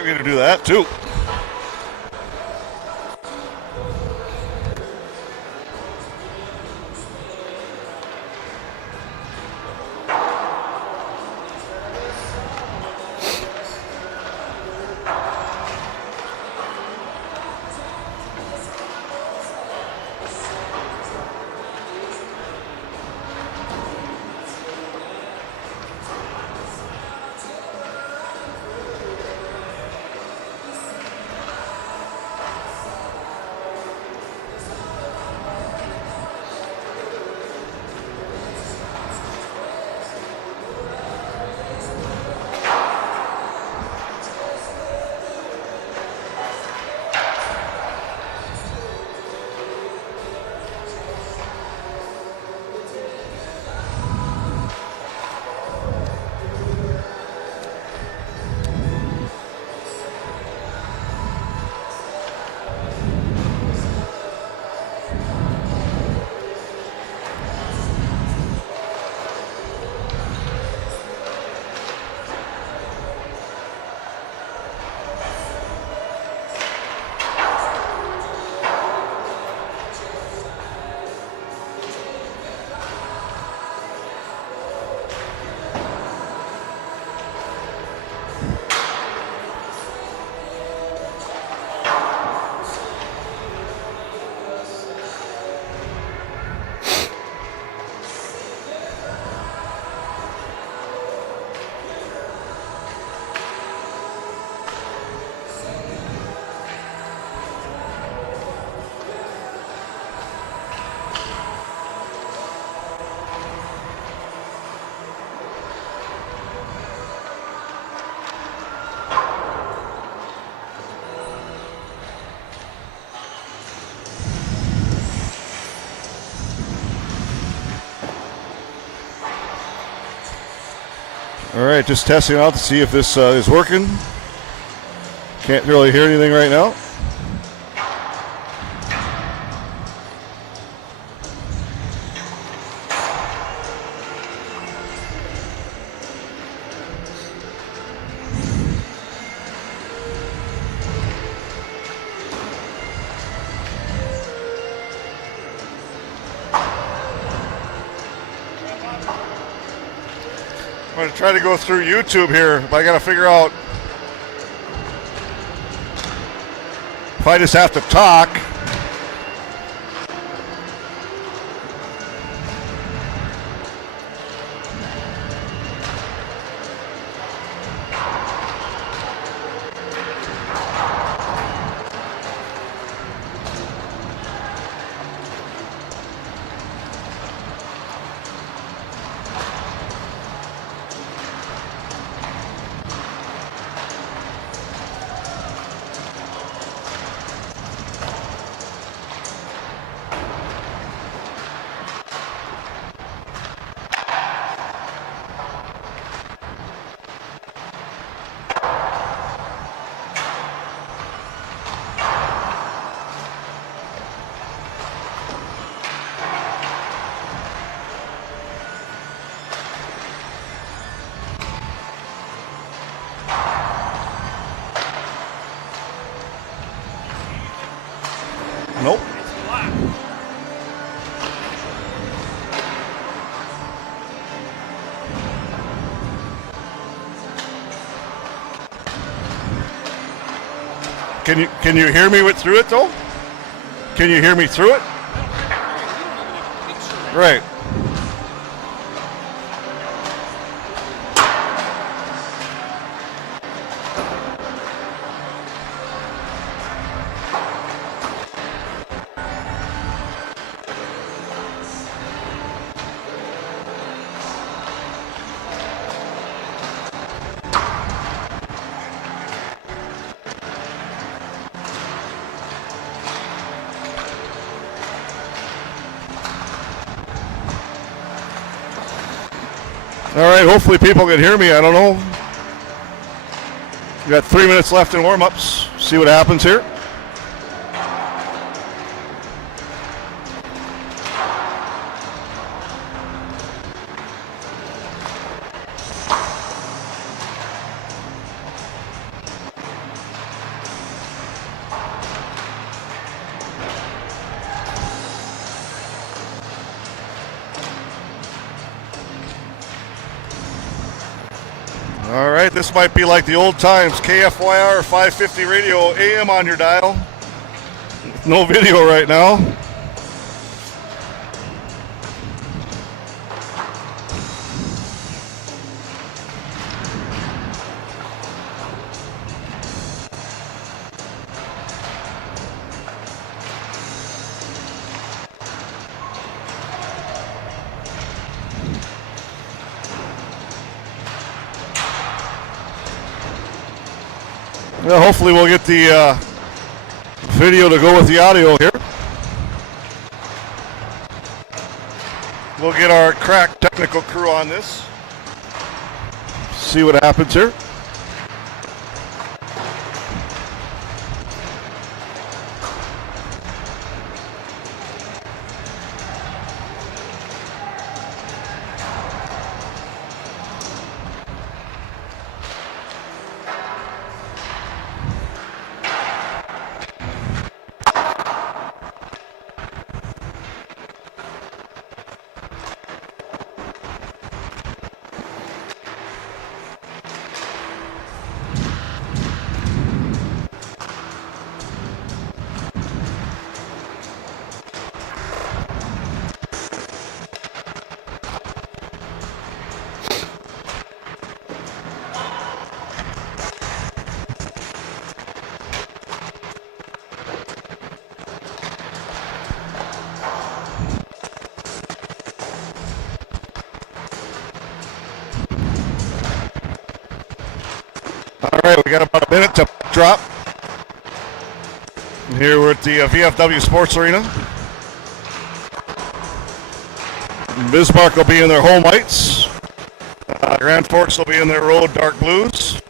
expect me to do that too. All right, just testing out to see if this is working. Can't really hear anything right now. I'm going to try to go through YouTube here, but I got to figure out if I just have to talk. Nope. Can you hear me through it though? Can you hear me through it? Right. All right, hopefully people can hear me. I don't know. We got 3 minutes left in warm-ups. See what happens here. right, this might be like the old times. KFYR 550 radio AM on your dial. No video right now. Well, hopefully we'll get the video to go with the audio here. We'll get our crack technical crew on this. See what happens here. All right, we got about a minute to drop. Here we're at the VFW Sports Arena. Bismarck will be in their home whites. Grand Forks will be in their road dark blues.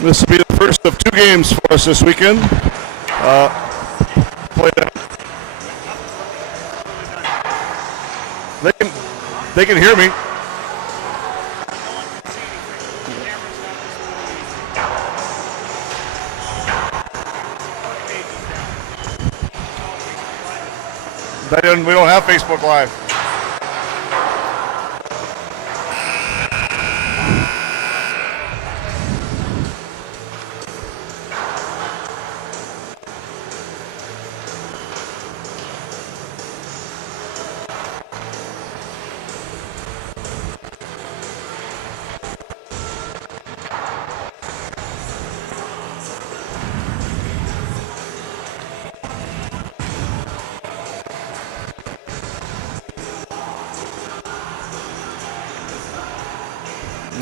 This will be the first of 2 games for us this weekend. Play that. They can hear me. We don't have Facebook Live.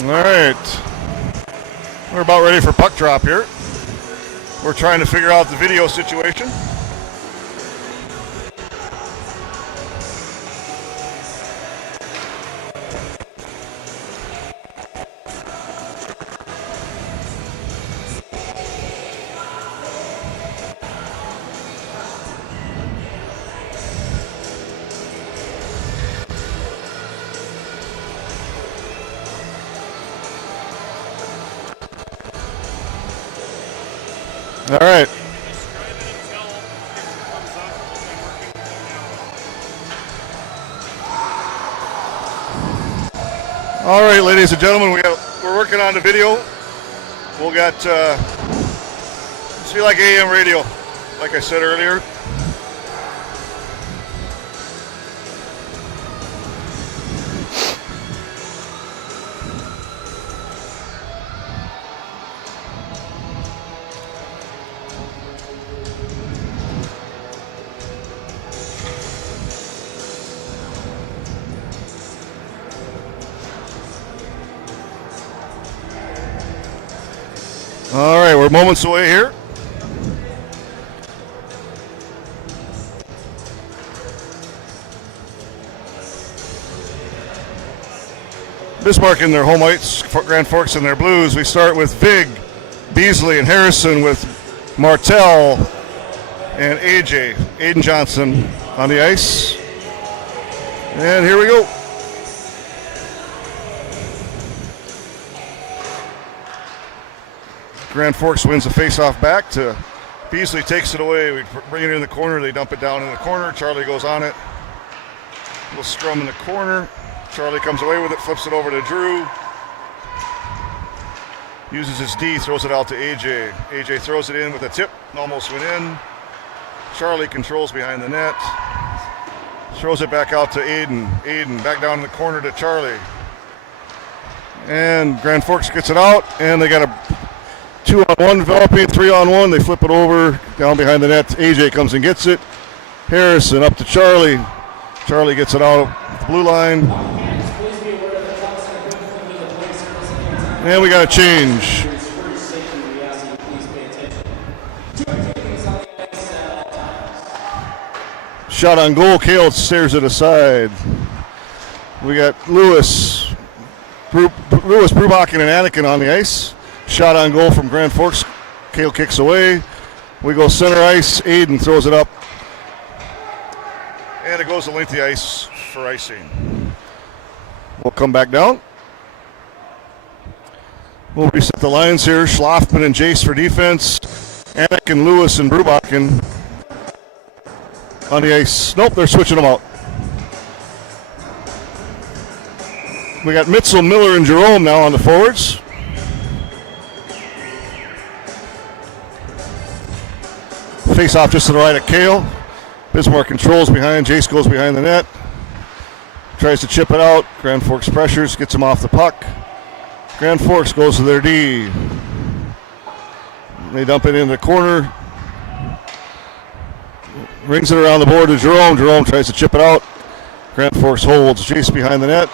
All right, we're about ready for puck drop here. We're trying to figure out the video situation. All right. All right, ladies and gentlemen, we're working on the video. We'll got see like AM radio, like I said earlier. All right, we're moments away here. Bismarck in their home whites, Grand Forks in their blues. We start with Vig, Beasley, and Harrison with Martell and AJ, Aiden Johnson on the ice. And here we go. Grand Forks wins the face-off back to Beasley, takes it away. We bring it in the corner. They dump it down in the corner. Charlie goes on it. Little scrum in the corner. Charlie comes away with it, flips it over to Drew. Uses his D, throws it out to AJ. AJ throws it in with a tip, almost went in. Charlie controls behind the net. Throws it back out to Aiden. Aiden back down in the corner to Charlie. And Grand Forks gets it out, and they got a 2-on-1 developing, 3-on-1. They flip it over down behind the net. AJ comes and gets it. Harrison up to Charlie. Charlie gets it out of the blue line. And we got a change. Shot on goal. Kale stares it aside. We got Lewis, Brubachen, and Anakin on the ice. Shot on goal from Grand Forks. Kale kicks away. We go center ice. Aiden throws it up. And it goes to length the ice for icing. We'll come back down. We'll reset the lines here. Schlafman and Jace for defense. Anakin, Lewis, and Brubachen on the ice. Nope, they're switching them out. We got Mitzel, Miller, and Jerome now on the forwards. Face off just to the right of Kale. Bismarck controls behind. Jace goes behind the net. Tries to chip it out. Grand Forks pressures, gets him off the puck. Grand Forks goes to their D. They dump it in the corner. Rings it around the board to Jerome. Jerome tries to chip it out. Grand Forks holds. Jace behind the net.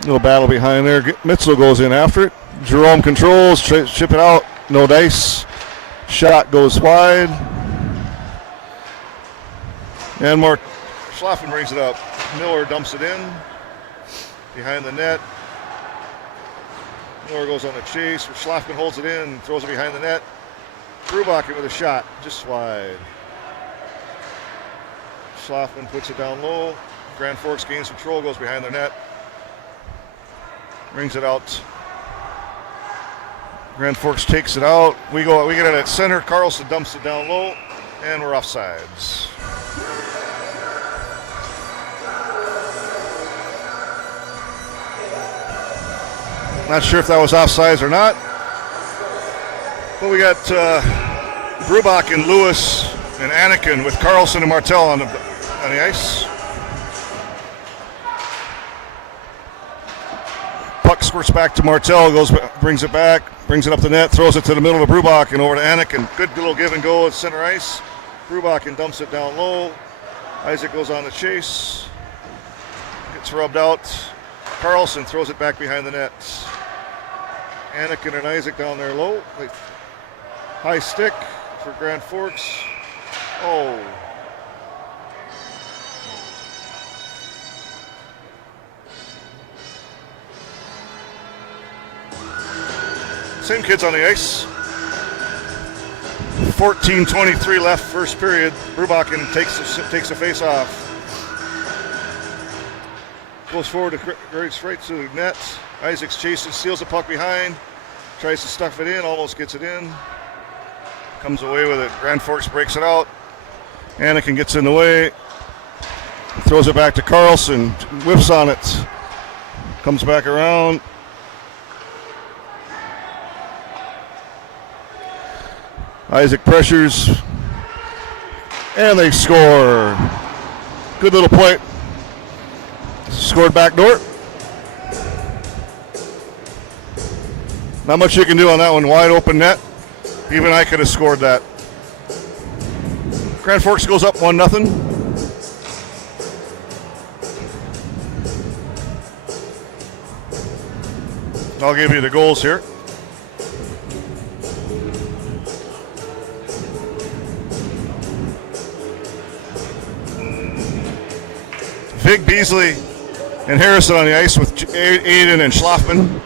Little battle behind there. Mitzel goes in after it. Jerome controls. Chip it out. No dice. Shot goes wide. And Mark Schlaffen brings it up. Miller dumps it in. Behind the net. Miller goes on the chase. Schlaffen holds it in, throws it behind the net. Brubachen with a shot, just wide. Schlaffen puts it down low. Grand Forks gains control, goes behind the net. Brings it out. Grand Forks takes it out. We get it at center. Carlson dumps it down low, and we're offsides. Not sure if that was offsides or not. But we got Brubachen, Lewis, and Anakin with Carlson and Martell on the ice. Puck squirts back to Martell, brings it back, brings it up the net, throws it to the middle of Brubachen over to Anakin. Good little give and go at center ice. Brubachen dumps it down low. Isaac goes on the chase. Gets rubbed out. Carlson throws it back behind the net. Anakin and Isaac down there low. High stick for Grand Forks. Oh. Same kids on the ice. 14:23 left, first period. Brubachen takes a face off. Goes forward straight to the net. Isaacs chases, steals the puck behind. Tries to stuff it in, almost gets it in. Comes away with it. Grand Forks breaks it out. Anakin gets in the way. Throws it back to Carlson. Whiffs on it. Comes back around. Isaac pressures. And they score. Good little play. Scored backdoor. Not much you can do on that one. Wide open net. Even I could have scored that. Grand Forks goes up 1-0. I'll give you the goals here. Vig, Beasley, and Harrison on the ice with Aiden and Schlafman.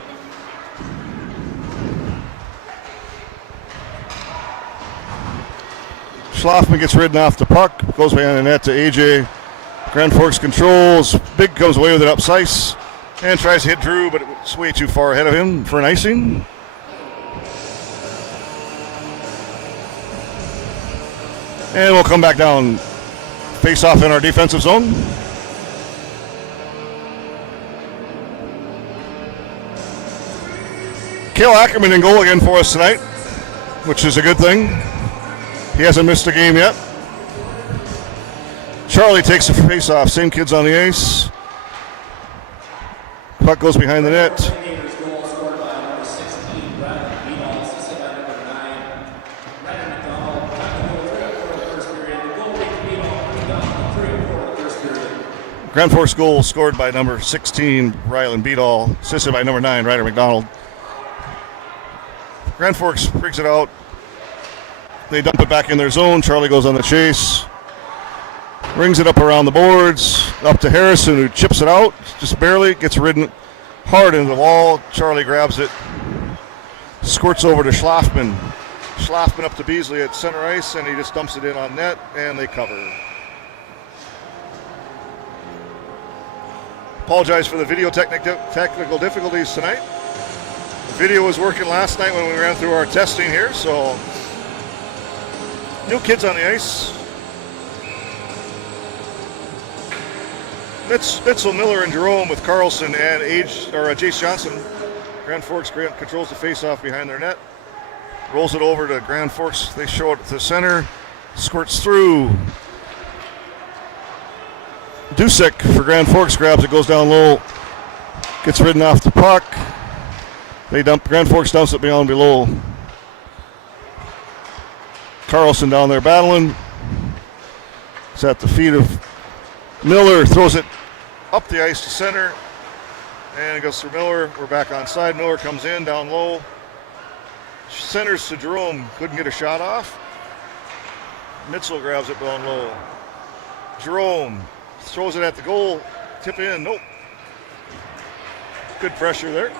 Schlafman gets ridden off the puck, goes behind the net to AJ. Grand Forks controls. Big comes away with it up ice and tries to hit Drew, but it's way too far ahead of him for an icing. And we'll come back down. Face off in our defensive zone. Cale Ackerman in goal again for us tonight, which is a good thing. He hasn't missed a game yet. Charlie takes the face off. Same kids on the ice. Puck goes behind the net. Grand Forks goal scored by number 16, Rylan Beadall, assisted by number 9, Ryder McDonald. Grand Forks brings it out. They dump it back in their zone. Charlie goes on the chase. Brings it up around the boards, up to Harrison, who chips it out, just barely, gets ridden hard into the wall. Charlie grabs it, squirts over to Schlafman. Schlafman up to Beasley at center ice, and he just dumps it in on net, and they cover. Apologize for the video technical difficulties tonight. The video was working last night when we ran through our testing here, so new kids on the ice. Bitzel, Miller, and Jerome with Carlson and Jace Johnson. Grand Forks controls the face-off behind their net. Rolls it over to Grand Forks. They show it to the center. Squirts through. Dusek for Grand Forks grabs it, goes down low. Gets ridden off the puck. Grand Forks dumps it beyond below. Carlson down there battling. It's at the feet of Miller, throws it up the ice to center, and it goes through Miller. We're back on side. Miller comes in, down low. Centers to Jerome, couldn't get a shot off. Mitchell grabs it down low. Jerome throws it at the goal, tip in, nope. Good pressure there.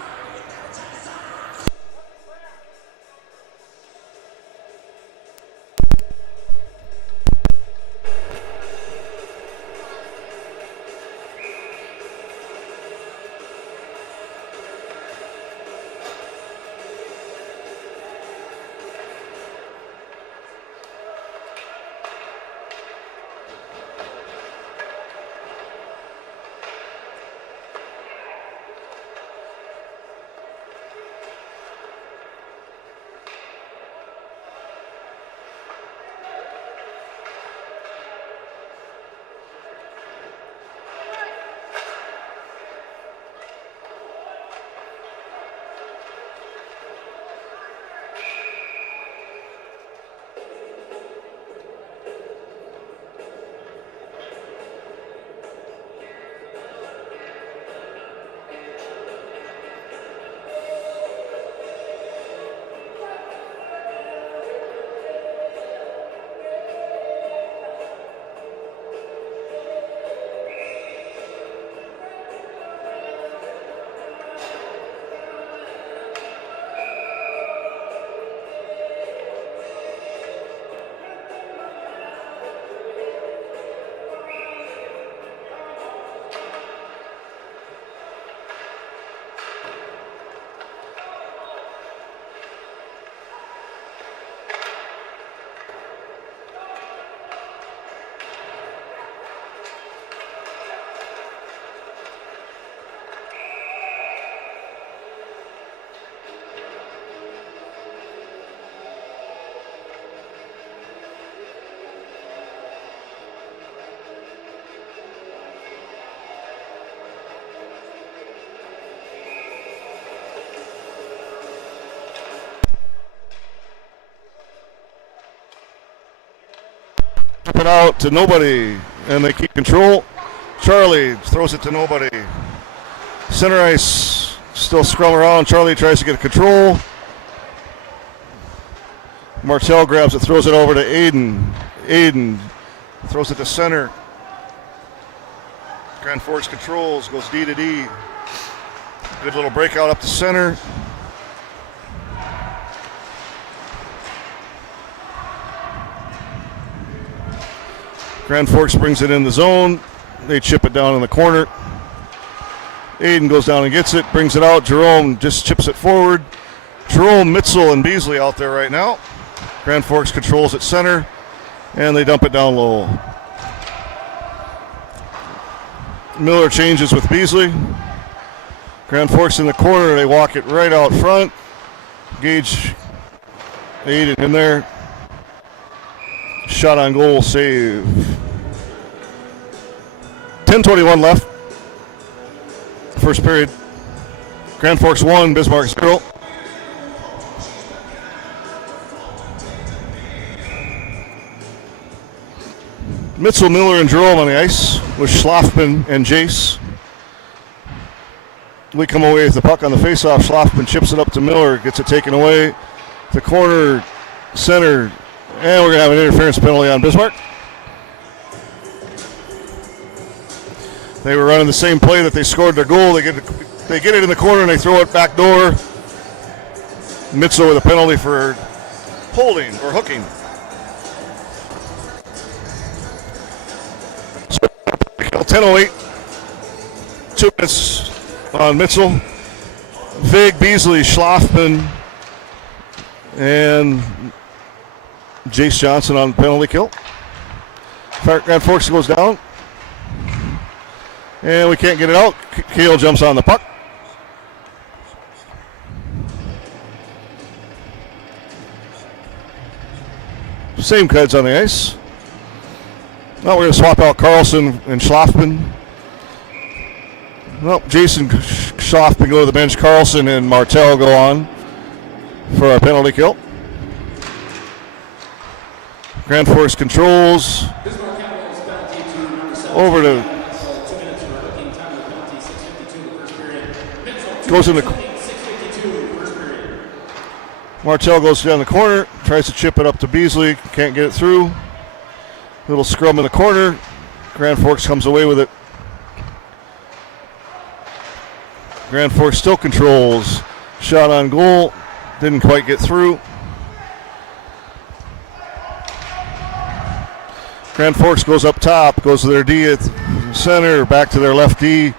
Up and out to nobody, and they keep control. Charlie throws it to nobody. Center ice still scrum around. Charlie tries to get control. Martell grabs it, throws it over to Aiden. Aiden throws it to center. Grand Forks controls, goes D to D. Good little breakout up to center. Grand Forks brings it in the zone. They chip it down in the corner. Aiden goes down and gets it, brings it out. Jerome just chips it forward. Jerome, Mitzel, and Beasley out there right now. Grand Forks controls at center. And they dump it down low. Miller changes with Beasley. Grand Forks in the corner. They walk it right out front. Gage Aiden in there. Shot on goal, save. 10:21 left. First period. Grand Forks 1, Bismarck 0. Mitchell, Miller, and Jerome on the ice with Schlafman and Jace. We come away with the puck on the faceoff. Schlafman chips it up to Miller, gets it taken away. The corner, center, and we're going to have an interference penalty on Bismarck. They were running the same play that they scored their goal. They get it in the corner and they throw it back door. Mitchell with a penalty for holding or hooking. 10:08, 2 minutes on Mitchell. Vig, Beasley, Schlafman, and Jace Johnson on penalty kill. Grand Forks goes down. And we can't get it out. Kale jumps on the puck. Same Cubs on the ice. Now we're going to swap out Carlson and Schlafman. Well, Jason Schlafman go to the bench. Carlson and Martell go on for our penalty kill. Grand Forks controls. Over to. Goes in the. Martell goes down the corner. Tries to chip it up to Beasley. Can't get it through. Little scrum in the corner. Grand Forks comes away with it. Grand Forks still controls. Shot on goal. Didn't quite get through. Grand Forks goes up top. Goes to their D at the center. Back to their left D.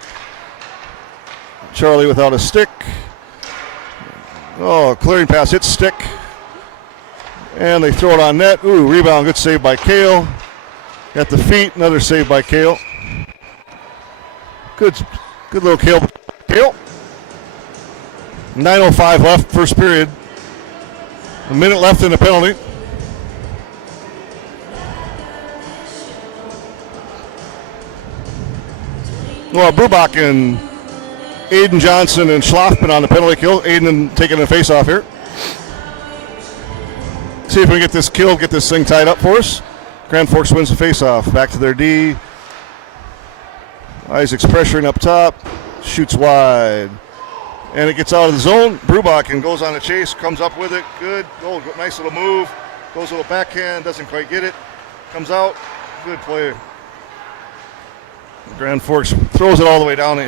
Charlie without a stick. Oh, clearing pass. Hits stick. And they throw it on net. Ooh, rebound. Good save by Kale. At the feet, another save by Kale. Good little Kale. 9:05 left, first period. A minute left in the penalty. Well, Brubach and Aiden Johnson and Schlafman on the penalty kill. Aiden taking the face off here. See if we can get this kill, get this thing tied up for us. Grand Forks wins the face-off. Back to their D. Isaac's pressuring up top. Shoots wide. And it gets out of the zone. Brubach and goes on a chase. Comes up with it. Good. Goal. Nice little move. Goes a little backhand. Doesn't quite get it. Comes out. Good play. Grand Forks throws it all the way down.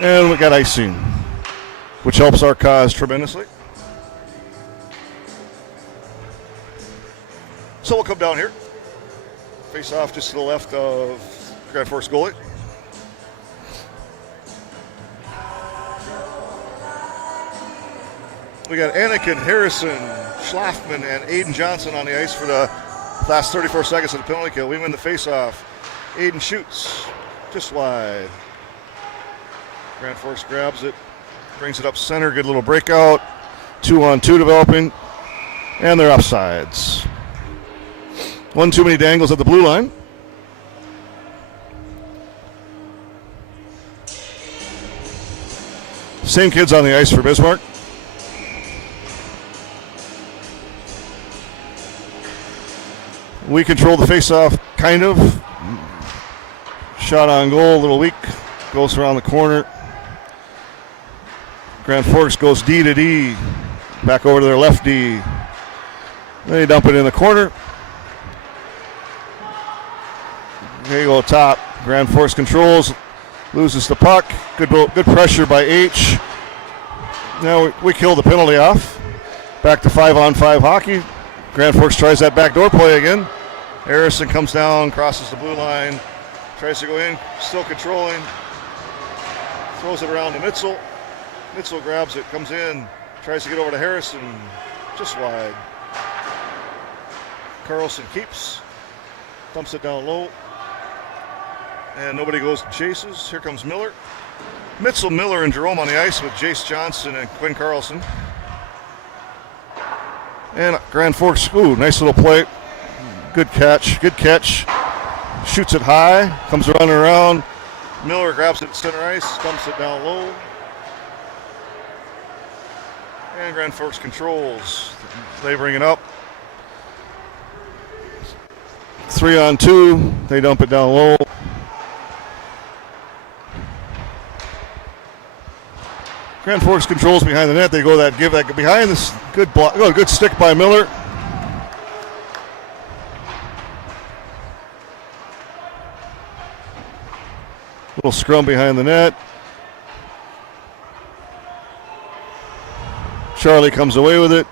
And we got icing, which helps our cause tremendously. So we'll come down here. Face off just to the left of Grand Forks goalie. We got Anakin, Harrison, Schlafman, and Aiden Johnson on the ice for the last 34 seconds of the penalty kill. We win the face-off. Aiden shoots just wide. Grand Forks grabs it, brings it up center. Good little breakout. 2-on-2 developing, and they're offsides. One too many dangles at the blue line. Same kids on the ice for Bismarck. We control the face-off, kind of. Shot on goal, a little weak. Goes around the corner. Grand Forks goes D to D. Back over to their left D. They dump it in the corner. Here you go, top. Grand Forks controls, loses the puck. Good pressure by H. Now we kill the penalty off. Back to 5-on-5 hockey. Grand Forks tries that backdoor play again. Harrison comes down, crosses the blue line, tries to go in, still controlling. Throws it around to Mitchell. Mitchell grabs it, comes in, tries to get over to Harrison, just wide. Carlson keeps, dumps it down low, and nobody goes to chases. Here comes Miller. Mitchell, Miller, and Jerome on the ice with Jace Johnson and Quinn Carlson. And Grand Forks, ooh, nice little play. Good catch. Shoots it high, comes running around. Miller grabs it at center ice, dumps it down low. And Grand Forks controls. They bring it up. 3-on-2. They dump it down low. Grand Forks controls behind the net. They go give that behind this good block. Oh, good stick by Miller. Little scrum behind the net. Charlie comes away with it.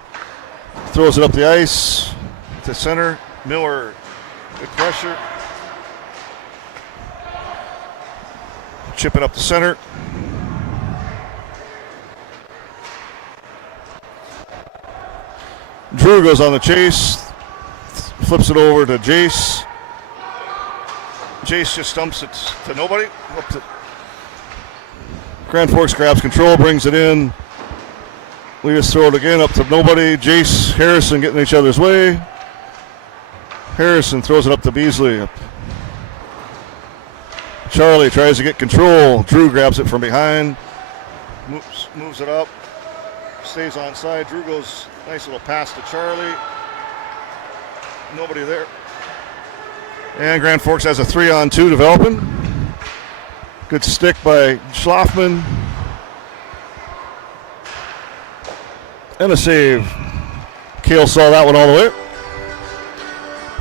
Throws it up the ice to center. Miller, good pressure. Chip it up the center. Drew goes on the chase. Flips it over to Jace. Jace just dumps it to nobody. Grand Forks grabs control, brings it in. We just throw it again up to nobody. Jace, Harrison getting each other's way. Harrison throws it up to Beasley. Charlie tries to get control. Drew grabs it from behind. Moves it up. Stays on side. Drew goes, nice little pass to Charlie. Nobody there. And Grand Forks has a 3-on-2 developing. Good stick by Schlafman. And a save. Kale saw that one all the way.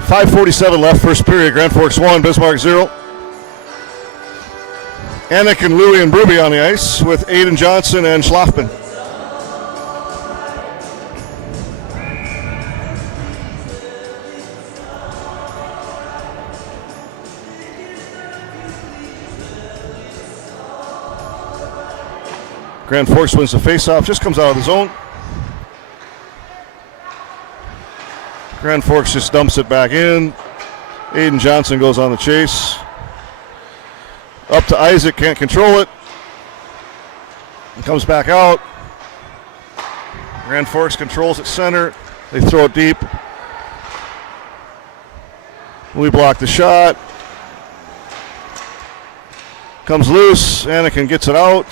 5:47 left, first period. Grand Forks 1, Bismarck 0. Anakin, Louie, and Bruby on the ice with Aiden Johnson and Schlafman. Grand Forks wins the faceoff, just comes out of the zone. Grand Forks just dumps it back in. Aiden Johnson goes on the chase. Up to Isaac, can't control it. Comes back out. Grand Forks controls at center. They throw it deep. We block the shot. Comes loose. Anakin gets it out.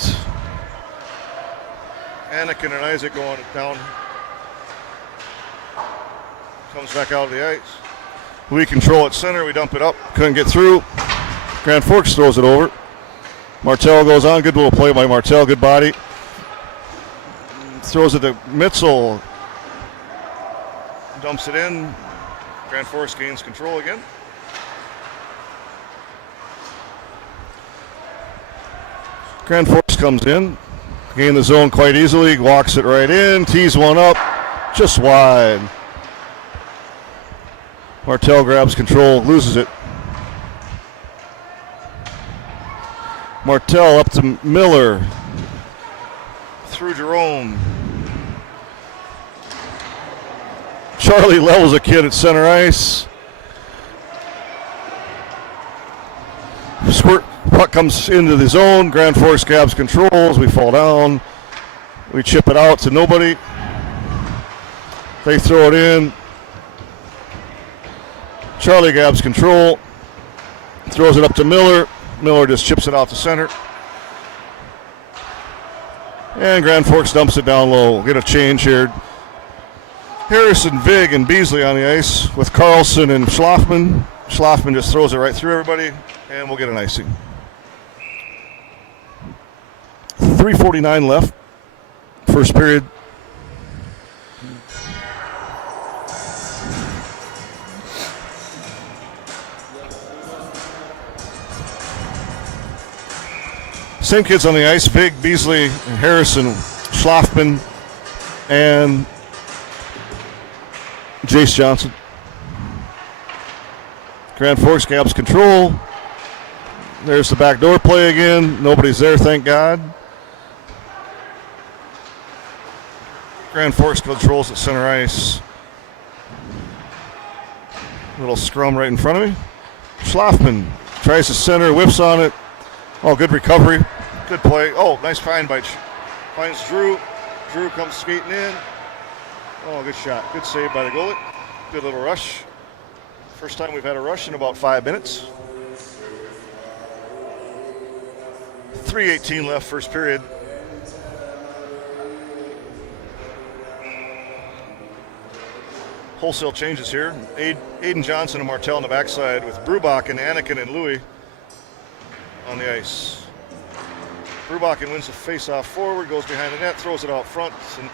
Anakin and Isaac going down. Comes back out of the ice. We control at center. We dump it up. Couldn't get through. Grand Forks throws it over. Martell goes on. Good little play by Martell. Good body. Throws it to Mitchell. Dumps it in. Grand Forks gains control again. Grand Forks comes in. Gain the zone quite easily. Walks it right in. Tees one up. Just wide. Martell grabs control. Loses it. Martell up to Miller. Through Jerome. Charlie levels a kid at center ice. Squirt. Puck comes into the zone. Grand Forks grabs controls. We fall down. We chip it out to nobody. They throw it in. Charlie grabs control. Throws it up to Miller. Miller just chips it out to center. And Grand Forks dumps it down low. We'll get a change here. Harrison, Vig, and Beasley on the ice with Carlson and Schlafman. Schlafman just throws it right through everybody, and we'll get an icing. 3:49 left, first period. Same kids on the ice, Vig, Beasley, Harrison, Schlafman, and Jace Johnson. Grand Forks grabs control. There's the backdoor play again. Nobody's there, thank God. Grand Forks controls at center ice. Little scrum right in front of me. Schlafman tries to center, whips on it. Oh, good recovery. Good play. Oh, nice find by finds Drew. Drew comes skating in. Oh, good shot. Good save by the goalie. Good little rush. First time we've had a rush in about 5 minutes. 3:18 left, first period. Wholesale changes here. Aiden Johnson and Martell on the backside with Brubachen, Anakin, and Louis on the ice. Brubachen wins the face-off forward, goes behind the net, throws it out front, and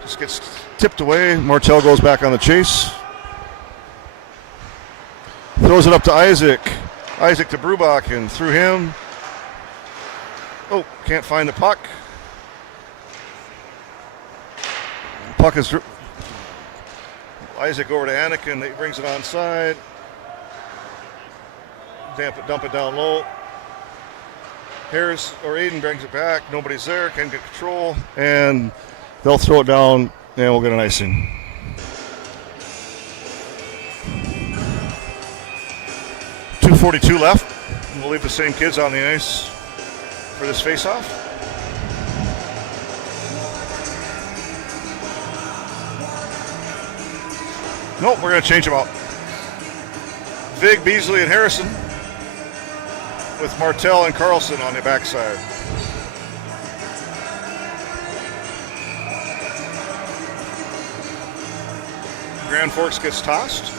just gets tipped away. Martell goes back on the chase. Throws it up to Isaac. Isaac to Brubachen, through him. Oh, can't find the puck. Puck is... Isaac over to Anakin. He brings it onside. Dump it down low. Harris or Aiden brings it back. Nobody's there. Can't get control. And they'll throw it down, and we'll get an icing. .242 left. We'll leave the same kids on the ice for this face-off. Nope, we're going to change them out. Vig, Beasley, and Harrison with Martell and Carlson on the backside. Grand Forks gets tossed.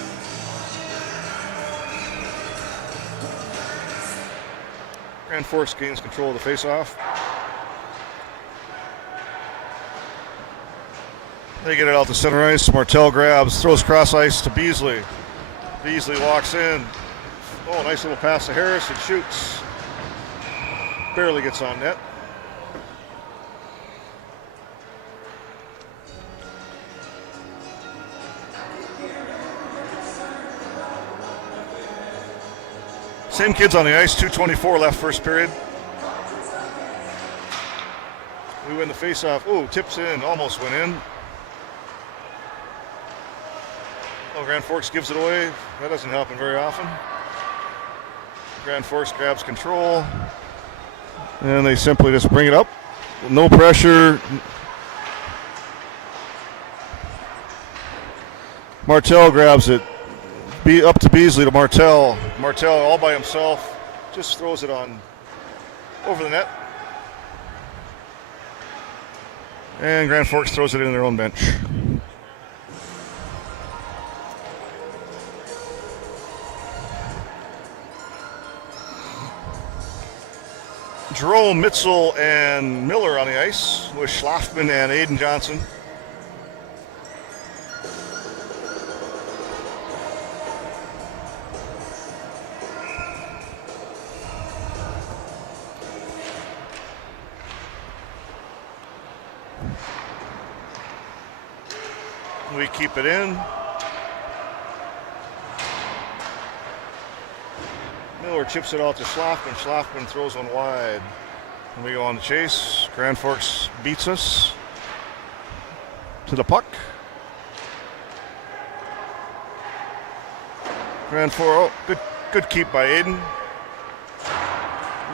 Grand Forks gains control of the face-off. They get it out to center ice. Martell grabs, throws cross ice to Beasley. Beasley walks in. Oh, nice little pass to Harris and shoots. Barely gets on net. Same kids on the ice, 2:24 left first period. We win the face-off. Ooh, tips in, almost went in. Oh, Grand Forks gives it away. That doesn't happen very often. Grand Forks grabs control. And they simply just bring it up. No pressure. Martell grabs it. Up to Beasley to Martell. Martell all by himself. Just throws it on over the net. And Grand Forks throws it in their own bench. Jerome, Mitzel, and Miller on the ice with Schlafman and Aiden Johnson. We keep it in. Miller chips it out to Schlafman. Schlafman throws one wide. And we go on the chase. Grand Forks beats us to the puck. Grand Forks, oh, good keep by Aiden.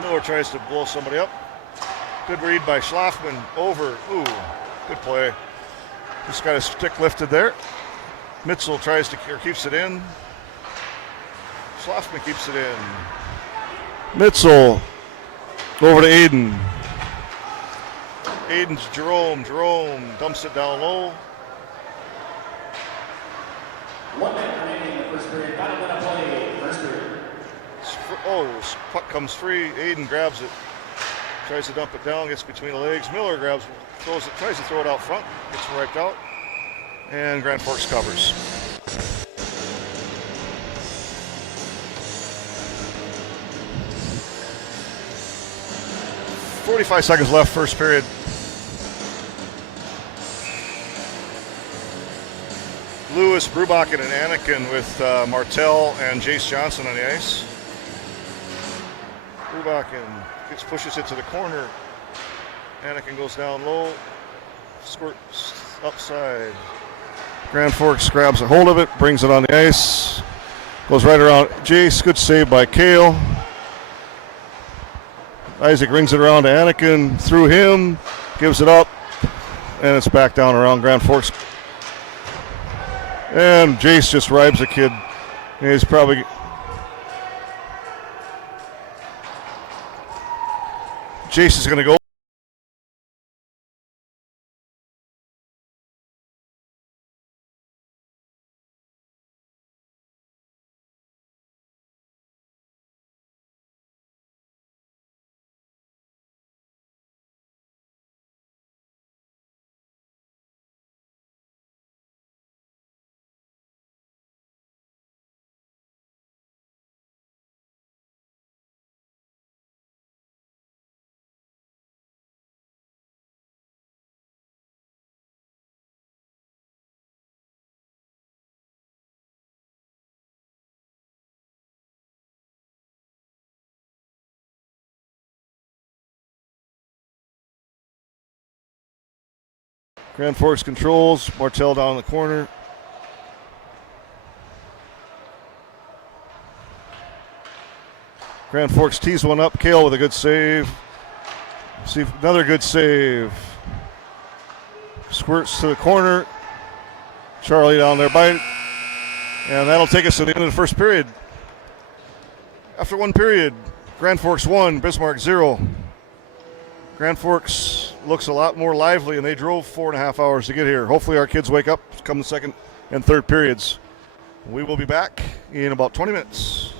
Miller tries to blow somebody up. Good read by Schlafman over. Ooh, good play. Just got his stick lifted there. Mitzel tries to, or keeps it in. Schlafman keeps it in. Mitzel over to Aiden. Aiden's Jerome. Jerome dumps it down low. 1 minute remaining in the first period. Not a minute play. First period. Oh, puck comes free. Aiden grabs it. Tries to dump it down. Gets between the legs. Miller grabs it. Throws it. Tries to throw it out front. Gets wiped out. And Grand Forks covers. .45 seconds left, first period. Lewis, Brubachen, and Anakin with Martell and Jace Johnson on the ice. Brubachen pushes it to the corner. Anakin goes down low, squirts upside. Grand Forks grabs a hold of it, brings it on the ice. Goes right around Jace. Good save by Kale. Isaac rings it around to Anakin. Through him. Gives it up. And it's back down around Grand Forks. And Jace just ribes the kid. He's probably... Jace is going to go. Grand Forks controls. Martell down in the corner. Grand Forks tees one up. Kale with a good save. See another good save. Squirts to the corner. Charlie down there by it. And that'll take us to the end of the first period. After one period, Grand Forks 1, Bismarck 0. Grand Forks looks a lot more lively, and they drove 4.5 hours to get here. Hopefully our kids wake up come the second and third periods. We will be back in about 20 minutes.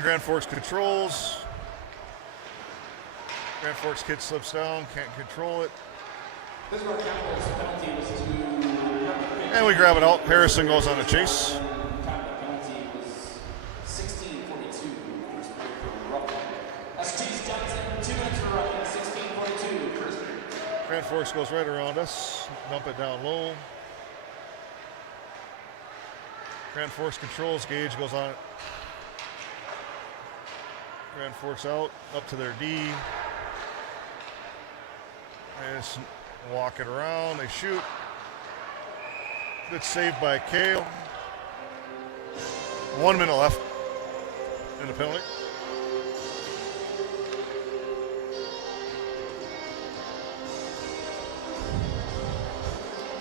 Grand Forks controls. Grand Forks kid slips down, can't control it. Bismarck Capital's penalty was to. And we grab it out. Harrison goes on a chase. Penalty was 16:42 first period for roughing. That's Chase Johnson, 2 minutes for roughing, 16:42 first period. Grand Forks goes right around us. Dump it down low. Grand Forks controls. Gage goes on it. Grand Forks out, up to their D. They just walk it around. They shoot. Good save by Kale. 1 minute left in the penalty.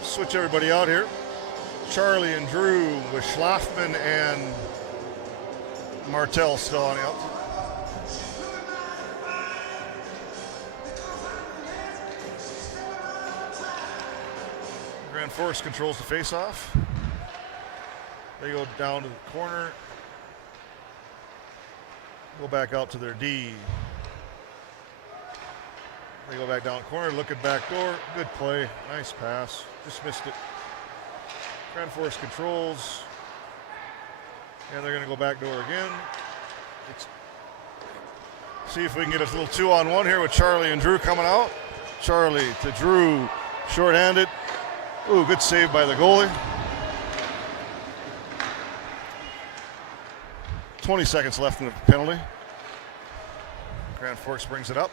Switch everybody out here. Charlie and Drew with Schlafman and Martell still on the out. Grand Forks controls the face-off. They go down to the corner. Go back out to their D. They go back down the corner, look at back door. Good play. Nice pass. Just missed it. Grand Forks controls. And they're going to go back door again. See if we can get a little 2-on-1 here with Charlie and Drew coming out. Charlie to Drew. Short-handed. Ooh, good save by the goalie. 20 seconds left in the penalty. Grand Forks brings it up.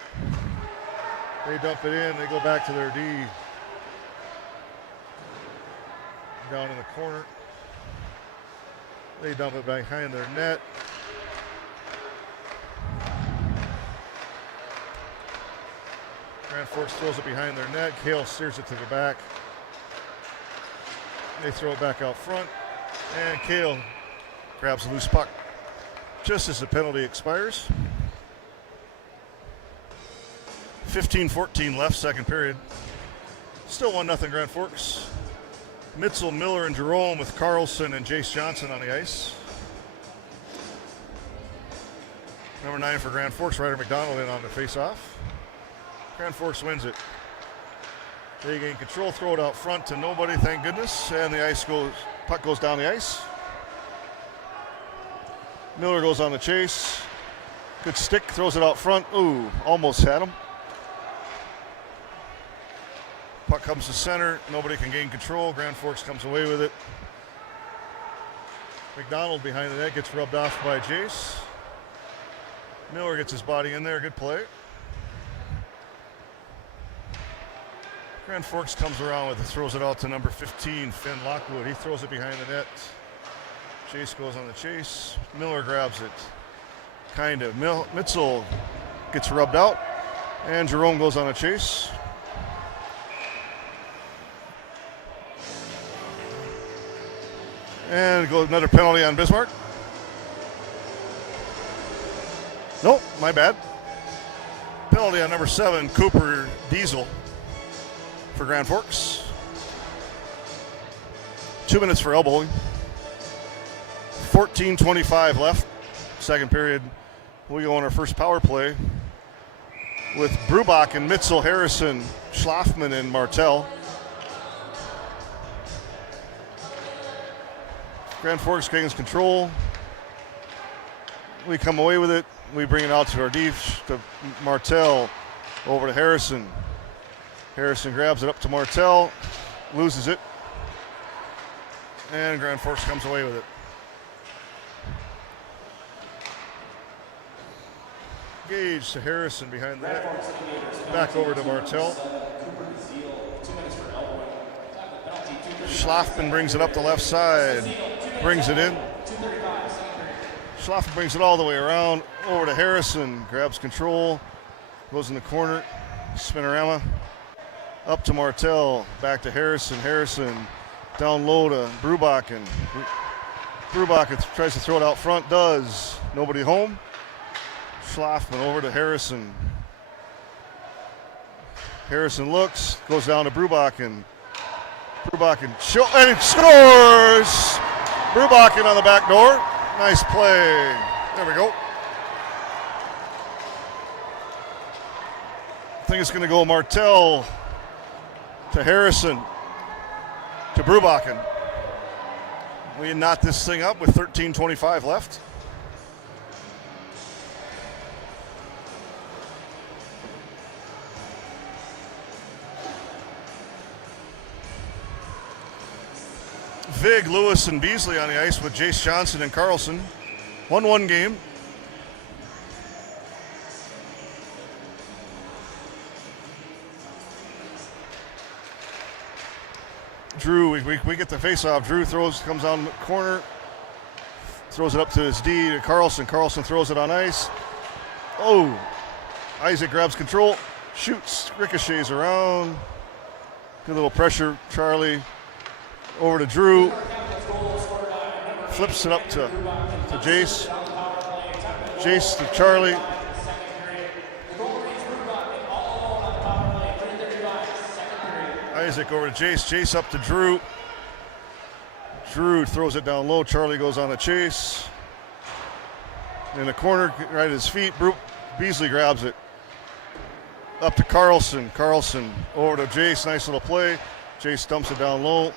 They dump it in. They go back to their D. Down in the corner. They dump it behind their net. Grand Forks throws it behind their net. Kale steers it to the back. They throw it back out front. And Kale grabs a loose puck just as the penalty expires. 15-14 left, second period. Still 1-0 Grand Forks. Mitzel, Miller, and Jerome with Carlson and Jace Johnson on the ice. Number 9 for Grand Forks, Ryder McDonald in on the face-off. Grand Forks wins it. They gain control, throw it out front to nobody, thank goodness. And the puck goes down the ice. Miller goes on the chase. Good stick, throws it out front. Ooh, almost had him. Puck comes to center, nobody can gain control. Grand Forks comes away with it. McDonald behind the net gets rubbed off by Jace. Miller gets his body in there, good play. Grand Forks comes around with it, throws it out to number 15, Finn Lockwood. He throws it behind the net. Chase goes on the chase. Miller grabs it. Kind of. Mitzel gets rubbed out. And Jerome goes on a chase. And goes another penalty on Bismarck. Nope, my bad. Penalty on number 7, Cooper Diesel for Grand Forks. 2 minutes for elbowing. 14:25 left, second period. We go on our first power play with Brubach and Mitzel, Harrison, Schlafman, and Martell. Grand Forks gains control. We come away with it. We bring it out to our D, to Martell, over to Harrison. Harrison grabs it up to Martell, loses it, and Grand Forks comes away with it. Gage to Harrison behind the net. Back over to Martell. Schlafman brings it up the left side. Brings it in. Schlafman brings it all the way around. Over to Harrison. Grabs control. Goes in the corner. Spinorama. Up to Martell. Back to Harrison. Harrison down low to Brubachen. Brubachen tries to throw it out front. Does. Nobody home. Schlafman over to Harrison. Harrison looks, goes down to Brubachen. Brubachen and it scores! Brubachen on the back door. Nice play. There we go. think it's going to go Martell to Harrison to Brubachen. We knot this thing up with 13:25 left. Vig, Lewis, and Beasley on the ice with Jace Johnson and Carlson. 1-1 game. Drew, we get the face-off. Drew comes down the corner, throws it up to his D to Carlson. Carlson throws it on ice. Oh, Isaac grabs control, shoots, ricochets around. Good little pressure, Charlie. Over to Drew. Flips it up to Jace. Jace to Charlie. Isaac over to Jace. Jace up to Drew. Drew throws it down low. Charlie goes on a chase. In the corner, right at his feet. Beasley grabs it. Up to Carlson. Carlson over to Jace. Nice little play. Jace dumps it down low.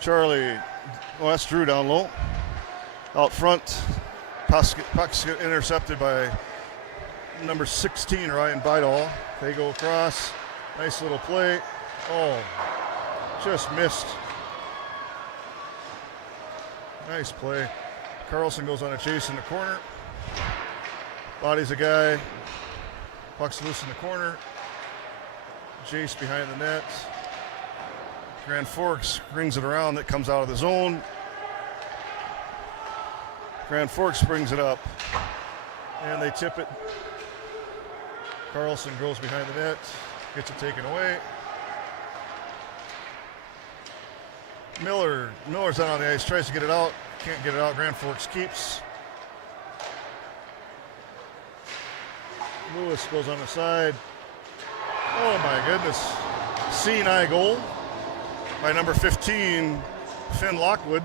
Charlie, that's Drew down low. Out front, puck's intercepted by number 16, Ryan Bidall. They go across. Nice little play. Oh, just missed. Nice play. Carlson goes on a chase in the corner. Bodies a guy. Puck's loose in the corner. Jace behind the net. Grand Forks brings it around. That comes out of the zone. Grand Forks brings it up. And they tip it. Carlson goes behind the net. Gets it taken away. Miller's out on the ice. Tries to get it out. Can't get it out. Grand Forks keeps. Lewis goes on the side. Oh my goodness. C&I goal by number 15, Finn Lockwood.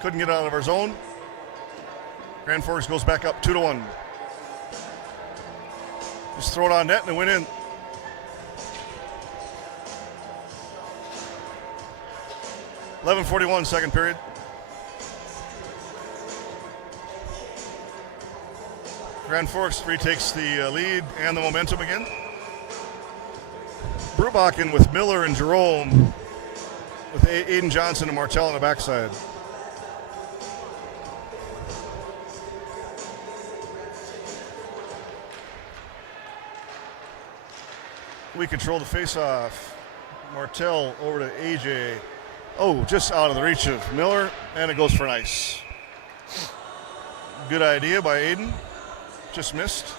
Couldn't get out of our zone. Grand Forks goes back up 2-1. Just throw it on net and it went in. .11:41 second period. Grand Forks retakes the lead and the momentum again. Brubachen with Miller and Jerome, with Aiden Johnson and Martell on the backside. We control the face-off. Martell over to AJ. Oh, just out of the reach of Miller, and it goes for an ice. Good idea by Aiden. Just missed.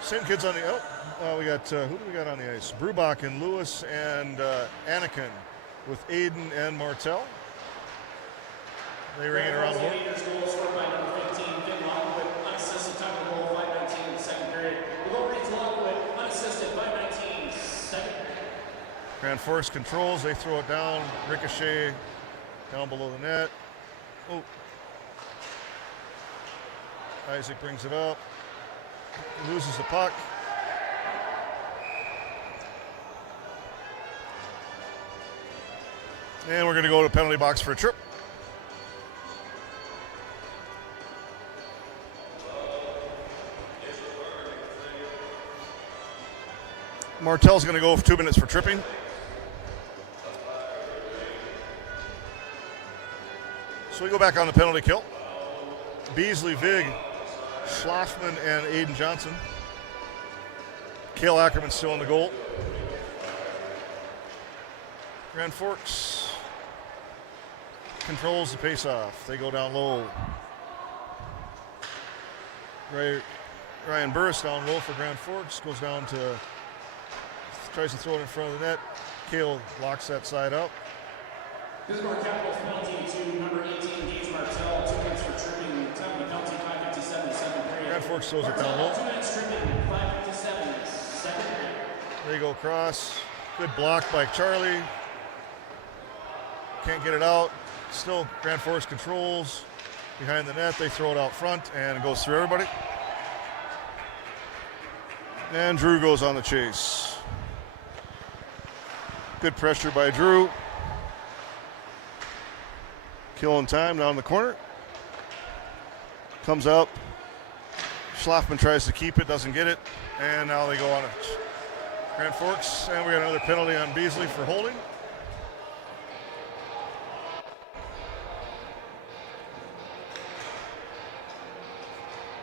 Same kids on the, we got, who do we got on the ice? Brubachen, Lewis, and Anakin with Aiden and Martell. They ring it around the board. Aviators goal scored by number 15, Finn Lockwood, unassisted, time of goal, 5:19 in the second period. The goal reads Lockwood, unassisted, 5:19, second period. Grand Forks controls, they throw it down, ricochet, down below the net. Oh. Isaac brings it up, loses the puck. And we're going to go to penalty box for a trip. Martell's going to go for 2 minutes for tripping. So we go back on the penalty kill. Beasley, Vig, Schlafman, and Aiden Johnson. Cale Ackerman still in the goal. Grand Forks controls the face-off. They go down low. Ryan Burris down low for Grand Forks. Goes down to, tries to throw it in front of the net. Cale locks that side up. Bismarck Capitals penalty to number 18, Gage Martell, 2 minutes for tripping, time of the penalty, 5:57 second period. Grand Forks throws it down low. 2 minutes stripping, 5:57, second. They go across. Good block by Charlie. Can't get it out. Still Grand Forks controls. Behind the net, they throw it out front and it goes through everybody. And Drew goes on the chase. Good pressure by Drew. Killing time down the corner. Comes up. Schlafman tries to keep it, doesn't get it. And now they go on it. Grand Forks, and we got another penalty on Beasley for holding.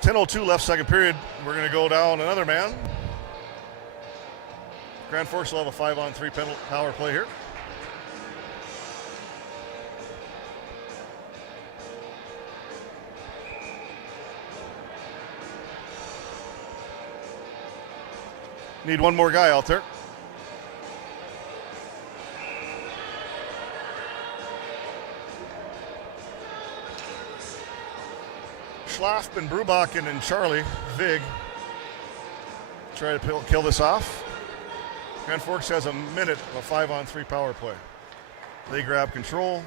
.10:02 left, second period. We're going to go down another man. Grand Forks will have a 5-on-3 power play here. Need one more guy out there. Schlafman, Brubachen, and Charlie Vig try to kill this off. Grand Forks has a minute of a 5-on-3 power play. They grab control.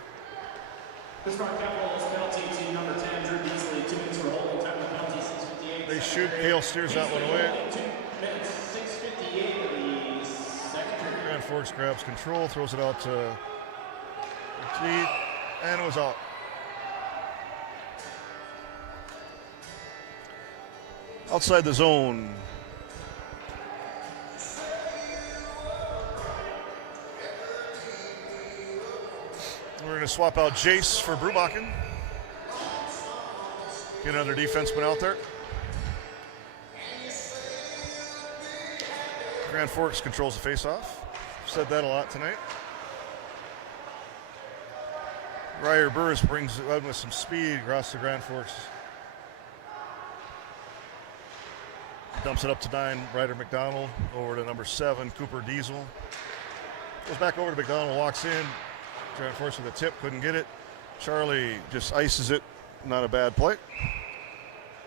Bismarck Capitals penalty to number 10, Drew Beasley, 2 minutes for holding, time of penalty, 6:58. They shoot, Hale steers that one away. 2 minutes, 6:58 of the second period. Grand Forks grabs control, throws it out to Teed, and it was out. Outside the zone. We're going to swap out Jace for Brubachen. Get another defenseman out there. Grand Forks controls the faceoff. Said that a lot tonight. Ryer Burrs brings it out with some speed across the Grand Forks. Dumps it up to 9, Ryder McDonald, over to number 7, Cooper Diesel. Goes back over to McDonald, walks in. Grand Forks with a tip, couldn't get it. Charlie just ices it, not a bad play.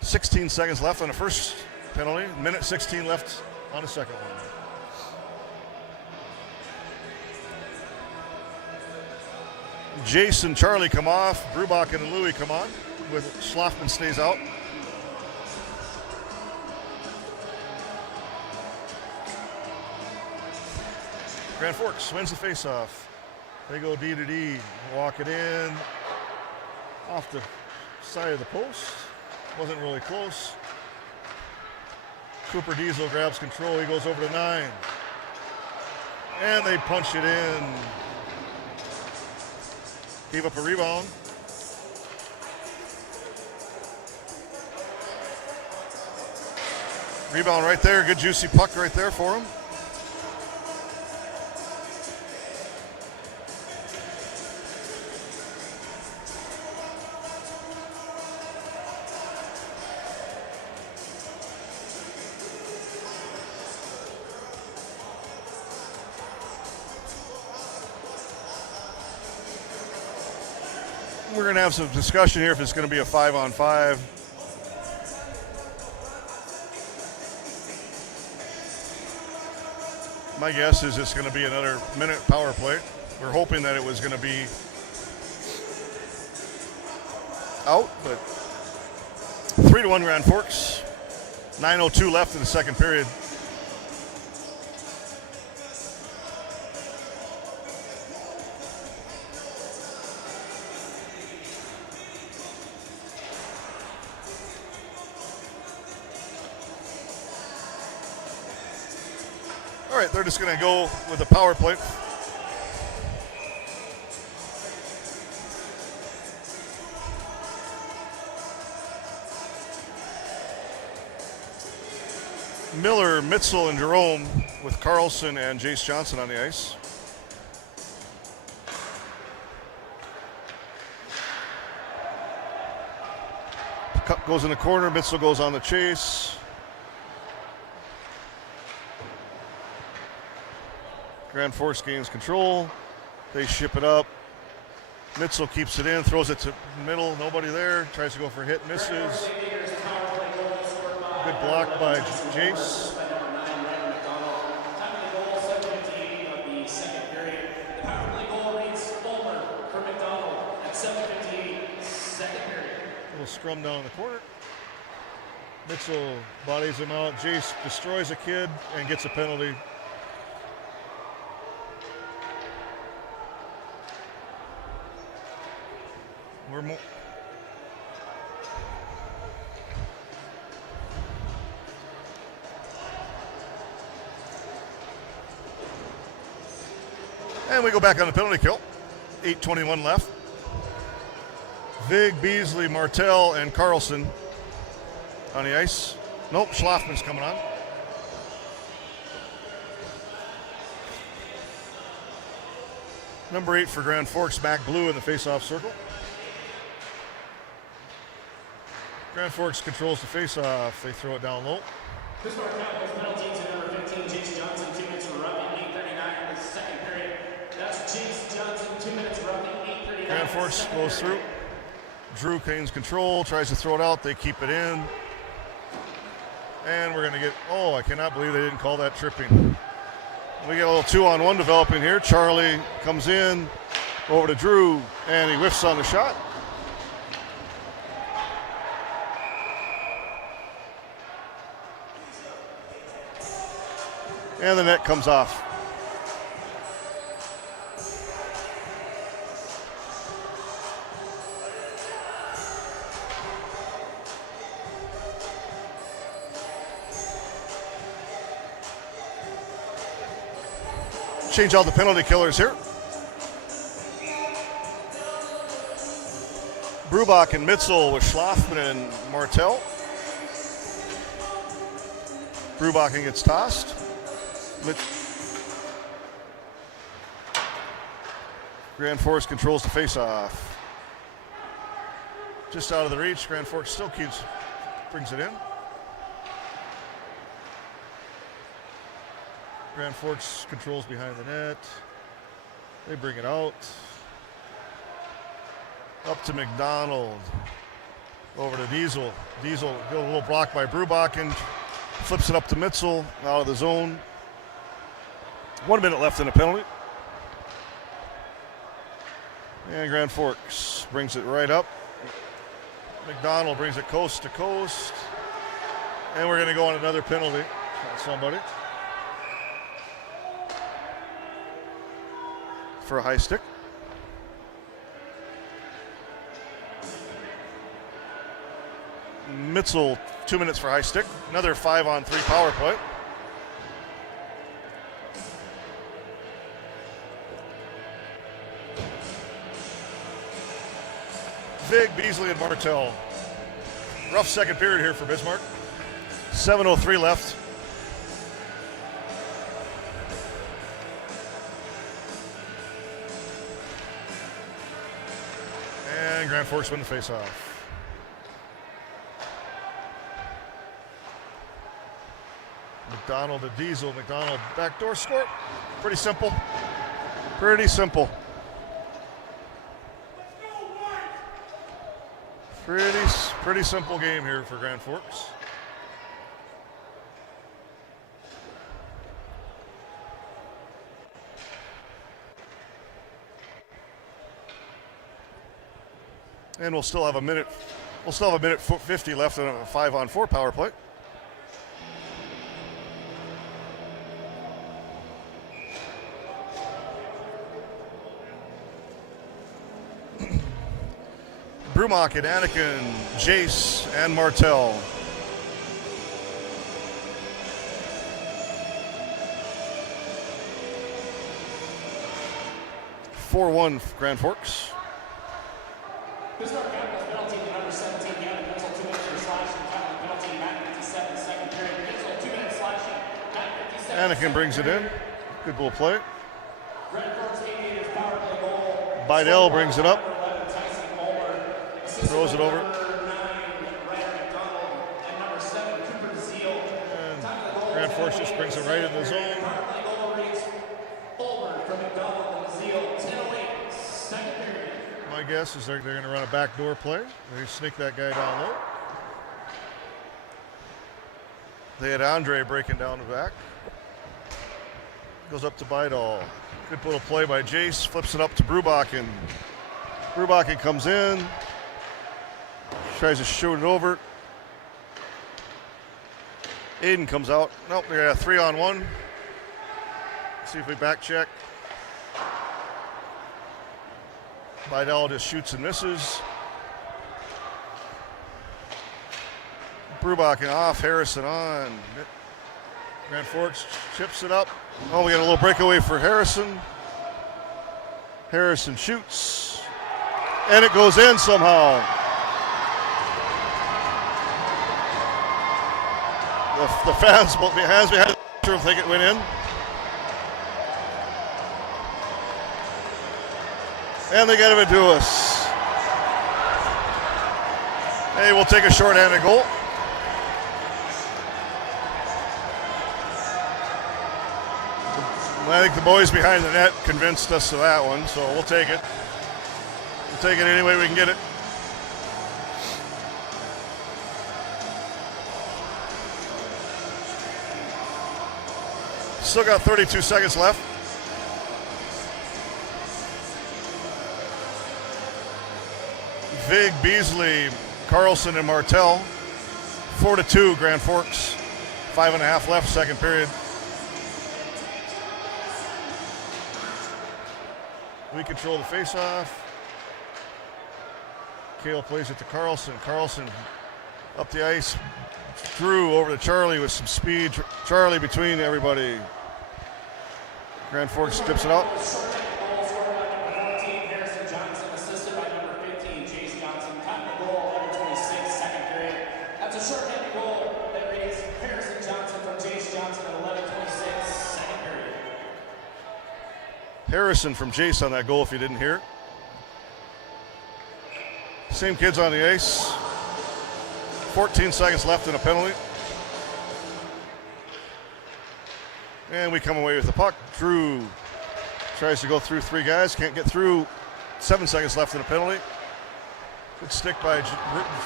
16 seconds left on the first penalty, minute 16 left on the second one. Jason, Charlie come off, Brubachen and Louie come on, with Schlafman stays out. Grand Forks wins the faceoff. They go D to D, walk it in, off the side of the post. Wasn't really close. Cooper Diesel grabs control, he goes over to 9. And they punch it in. Gave up a rebound. Rebound right there, good juicy puck right there for him. We're going to have some discussion here if it's going to be a 5-on-5. My guess is it's going to be another minute power play. We're hoping that it was going to be out, but 3-1 Grand Forks. 9:02 left in the second period. All right, they're just going to go with a power play. Miller, Mitzel, and Jerome with Carlson and Jace Johnson on the ice. Cup goes in the corner, Mitzel goes on the chase. Grand Forks gains control. They ship it up. Mitzel keeps it in, throws it to middle, nobody there. Tries to go for a hit, misses. Good block by Jace. Little scrum down in the corner. Mitchell bodies him out. Jace destroys a kid and gets a penalty. We're more. And we go back on the penalty kill. 8:21 left. Vig, Beasley, Martell, and Carlson on the ice. Nope, Schlafman's coming on. Number 8 for Grand Forks, Mac Blue in the face-off circle. Grand Forks controls the face-off. They throw it down low. Bismarck now with penalty to number 15, Jace Johnson, 2 minutes for roughing, 8:39 in the second period. That's Jace Johnson, 2 minutes for roughing, 8:39. Grand Forks goes through. Drew gains control, tries to throw it out. They keep it in. And we're going to get, oh, I cannot believe they didn't call that tripping. We get a little 2-on-1 developing here. Charlie comes in, over to Drew, and he whiffs on the shot. And the net comes off. Change all the penalty killers here. Brubach and Mitzel with Schlafman and Martell. Brubach gets tossed. Grand Forks controls the face-off. Just out of the reach. Grand Forks still brings it in. Grand Forks controls behind the net. They bring it out. Up to McDonald. Over to Diesel. Diesel got a little block by Brubach and flips it up to Mitzel out of the zone. 1 minute left in the penalty. And Grand Forks brings it right up. McDonald brings it coast to coast. And we're going to go on another penalty. Somebody. For a high stick. Mitzel, 2 minutes for high stick. Another 5-on-3 power play. Vig, Beasley, and Martell. Rough second period here for Bismarck. 7:03 left. And Grand Forks win the face-off. McDonald to Diesel. McDonald backdoor score. Pretty simple. Pretty simple. Pretty simple game here for Grand Forks. And we'll still have a minute 50 left on a 5-on-4 power play. Brumach and Anakin, Jace and Martell. (4-1) Grand Forks. Bismarck has penalty to number 17, Gavin Mitzel, 2 minutes for slashing. Penalty, Matt 57, second period. Mitzel, 2 minutes slashing. Matt 57. Anakin brings it in. Good little play. Grand Forks Aviators power play goal. Bidell brings it up. Throws it over. And Grand Forks just brings it right in the zone. My guess is they're going to run a backdoor play. They sneak that guy down low. They had Andre breaking down the back. Goes up to Bidall. Good little play by Jace. Flips it up to Brubachen. Brubachen comes in. Tries to shoot it over. Aiden comes out. Nope, they got a 3-on-1. See if we back check. Bidall just shoots and misses. Brubachen off, Harrison on. Grand Forks chips it up. Oh, we got a little breakaway for Harrison. Harrison shoots. And it goes in somehow. The fans behind the picture think it went in. And they got it to us. Hey, we'll take a short-handed goal. I think the boys behind the net convinced us of that one, so we'll take it. We'll take it any way we can get it. Still got 32 seconds left. Vig, Beasley, Carlson, and Martell. 4-2, Grand Forks. 5.5 left, second period. We control the face-off. Kale plays it to Carlson. Carlson up the ice. Drew over to Charlie with some speed. Charlie between everybody. Grand Forks tips it out. Harrison from Jace on that goal, if you didn't hear it. Same kids on the ice. 14 seconds left in a penalty. And we come away with the puck. Drew tries to go through three guys, can't get through. 7 seconds left in a penalty. Good stick by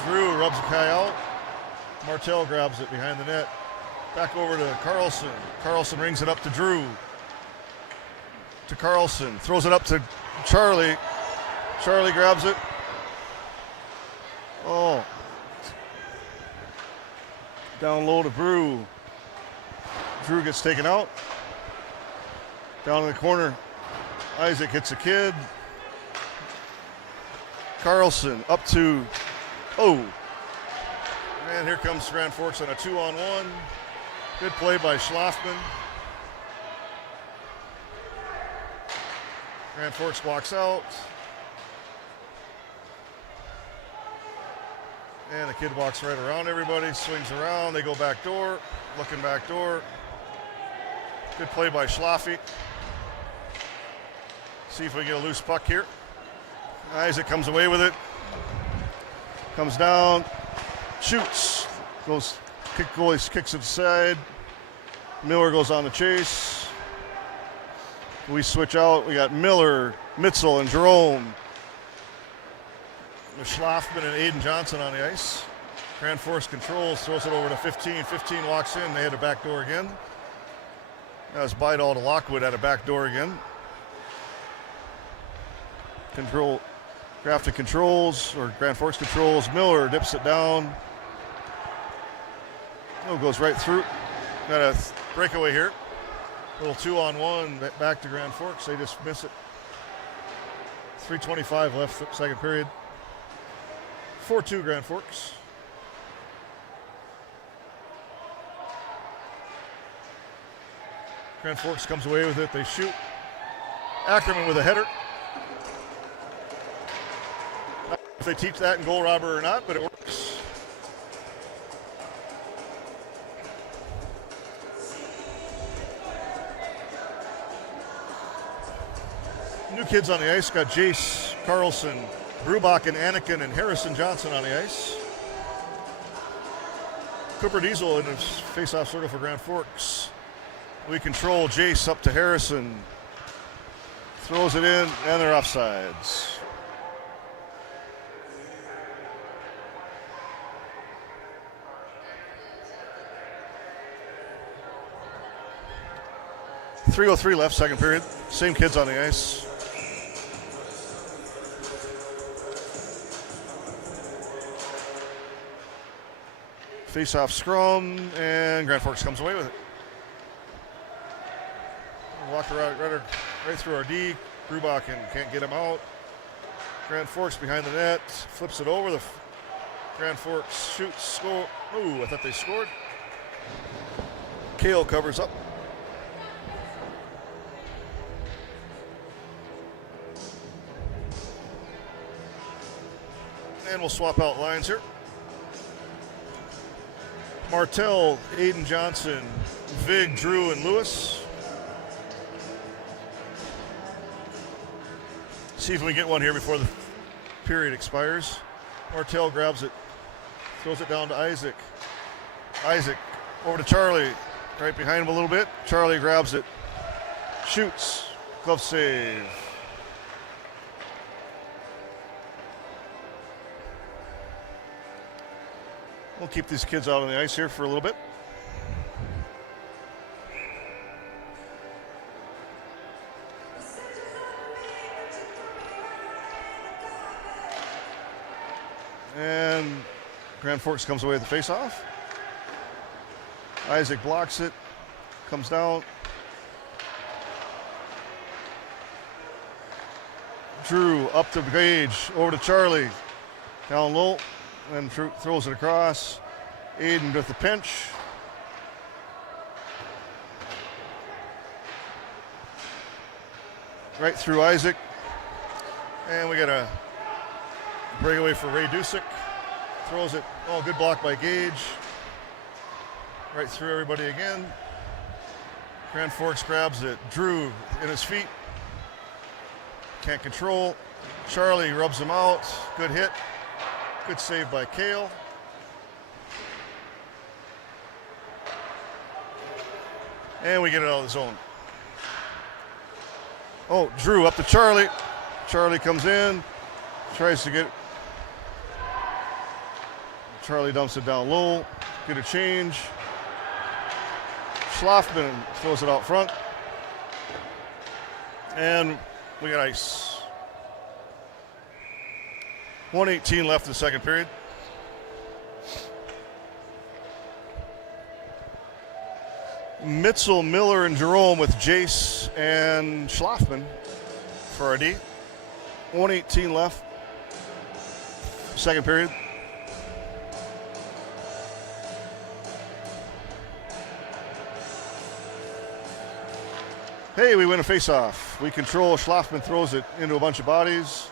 Drew, rubs the guy out. Martell grabs it behind the net. Back over to Carlson. Carlson rings it up to Drew. To Carlson, throws it up to Charlie. Charlie grabs it. Oh. Down low to Drew. Drew gets taken out. Down in the corner, Isaac hits a kid. Carlson up to, oh. And here comes Grand Forks on a 2-on-1. Good play by Schlafman. Grand Forks walks out. And the kid walks right around everybody, swings around, they go back door, looking back door. Good play by Schlaffy. See if we get a loose puck here. Isaac comes away with it. Comes down, shoots, goes, goalie kicks it aside. Miller goes on the chase. We switch out. We got Miller, Mitzel, and Jerome. With Schlafman and Aiden Johnson on the ice. Grand Force controls, throws it over to 15. 15 walks in. They had a back door again. That was Bidall to Lockwood at a back door again. Control, Grafton controls, or Grand Forks controls. Miller dips it down. Oh, goes right through. Got a breakaway here. Little 2-on-1 back to Grand Forks. They just miss it. 3:25 left, second period. 4-2 Grand Forks. Grand Forks comes away with it. They shoot. Ackerman with a header. I don't know if they teach that in goal robber or not, but it works. New kids on the ice. Got Jace, Carlson, Brubachen, Anakin, and Harrison Johnson on the ice. Cooper Diesel in his face-off circle for Grand Forks. We control Jace up to Harrison. Throws it in, and they're offsides. 3:03 left, second period. Same kids on the ice. Face-off scrum, and Grand Forks comes away with it. Walked right through our D. Brubachen can't get him out. Grand Forks behind the net, flips it over. The Grand Forks shoots, score. Ooh, I thought they scored. Kale covers up. And we'll swap out lines here. Martell, Aiden Johnson, Vig, Drew, and Lewis. See if we can get one here before the period expires. Martell grabs it, throws it down to Isaac. Isaac over to Charlie, right behind him a little bit. Charlie grabs it, shoots, glove save. We'll keep these kids out on the ice here for a little bit. And Grand Forks comes away with the face-off. Isaac blocks it, comes down. Drew up to Gage, over to Charlie, down low, and throws it across. Aiden with the pinch. Right through Isaac. And we got a breakaway for Ray Dusick. Throws it. Oh, good block by Gage. Right through everybody again. Grand Forks grabs it. Drew in his feet. Can't control. Charlie rubs him out. Good hit. Good save by Kale. And we get it out of the zone. Oh, Drew up to Charlie. Charlie comes in. Tries to get. Charlie dumps it down low. Get a change. Schlafman throws it out front. And we got ice. 1:18 left in the second period. Mitzel, Miller, and Jerome with Jace and Schlafman for our D. 1:18 left. Second period. Hey, we win a face-off. We control. Schlafman throws it into a bunch of bodies.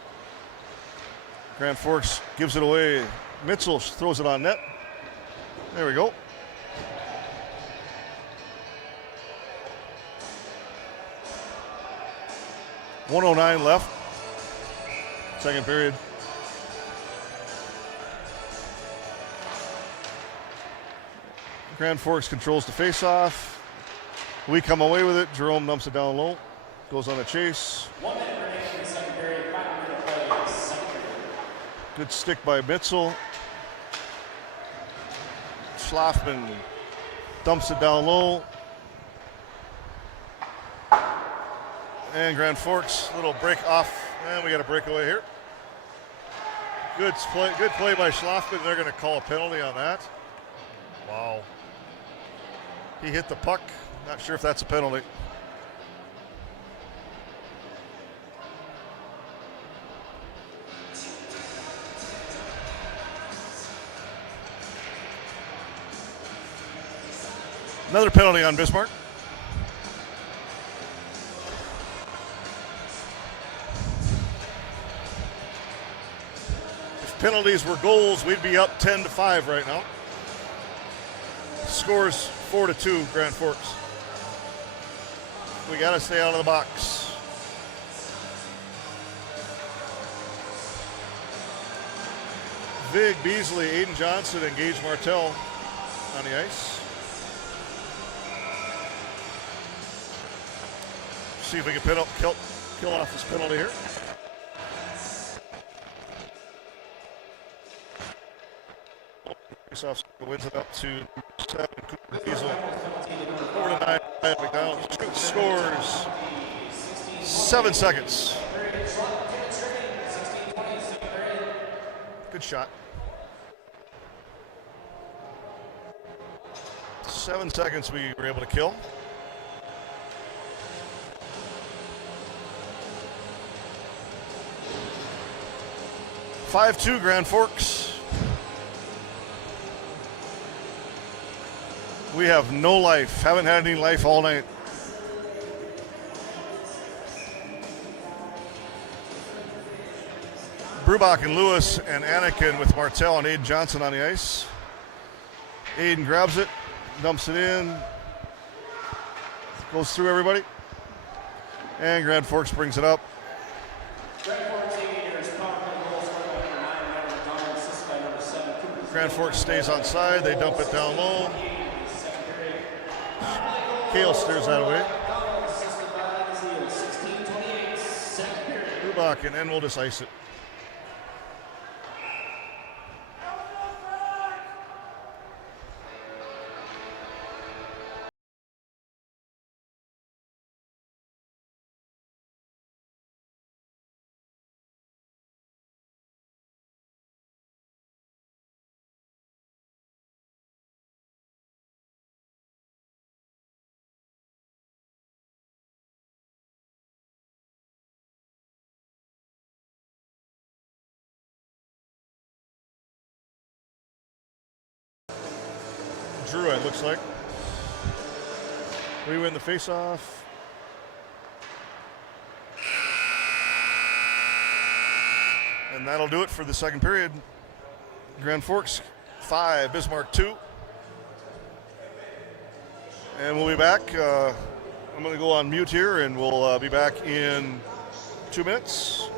Grand Forks gives it away. Mitzel throws it on net. There we go. .109 left. Second period. Grand Forks controls the face-off. We come away with it. Jerome dumps it down low. Goes on a chase. 1 minute remaining in the second period. 5 minute play. Second period. Good stick by Mitzel. Schlafman dumps it down low. And Grand Forks, little break off. And we got a breakaway here. Good play by Schlafman. They're going to call a penalty on that. Wow. He hit the puck. Not sure if that's a penalty. Another penalty on Bismarck. If penalties were goals, we'd be up 10-5 right now. Scores 4-2, Grand Forks. We got to stay out of the box. Vig, Beasley, Aiden Johnson, and Gage Martell on the ice. See if we can kill off this penalty here. Faceoff wins it up to 7. Cooper Diesel 4-9. McDonald scores 7 seconds. Good shot. 7 seconds we were able to kill. (5-2) Grand Forks. We have no life. Haven't had any life all night. Brubach and Lewis and Anakin with Martell and Aiden Johnson on the ice. Aiden grabs it, dumps it in, goes through everybody, and Grand Forks brings it up. Grand Forks stays on side. They dump it down low. Kale steers that away. Brubach and then we'll just ice it. Drew, it looks like. We win the face-off. And that'll do it for the second period. Grand Forks 5, Bismarck 2. And we'll be back. I'm going to go on mute here, and we'll be back in 2 minutes.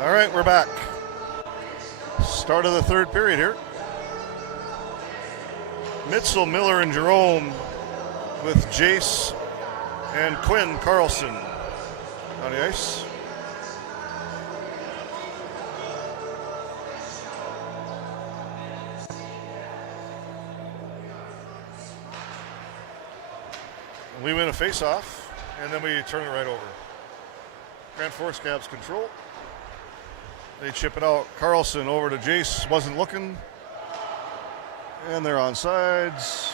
All right, we're back. Start of the third period here. Mitchell, Miller, and Jerome with Jace and Quinn Carlson on the ice. We win a face-off, and then we turn it right over. Grand Forks grabs control. They chip it out. Carlson over to Jace, wasn't looking. And they're on sides.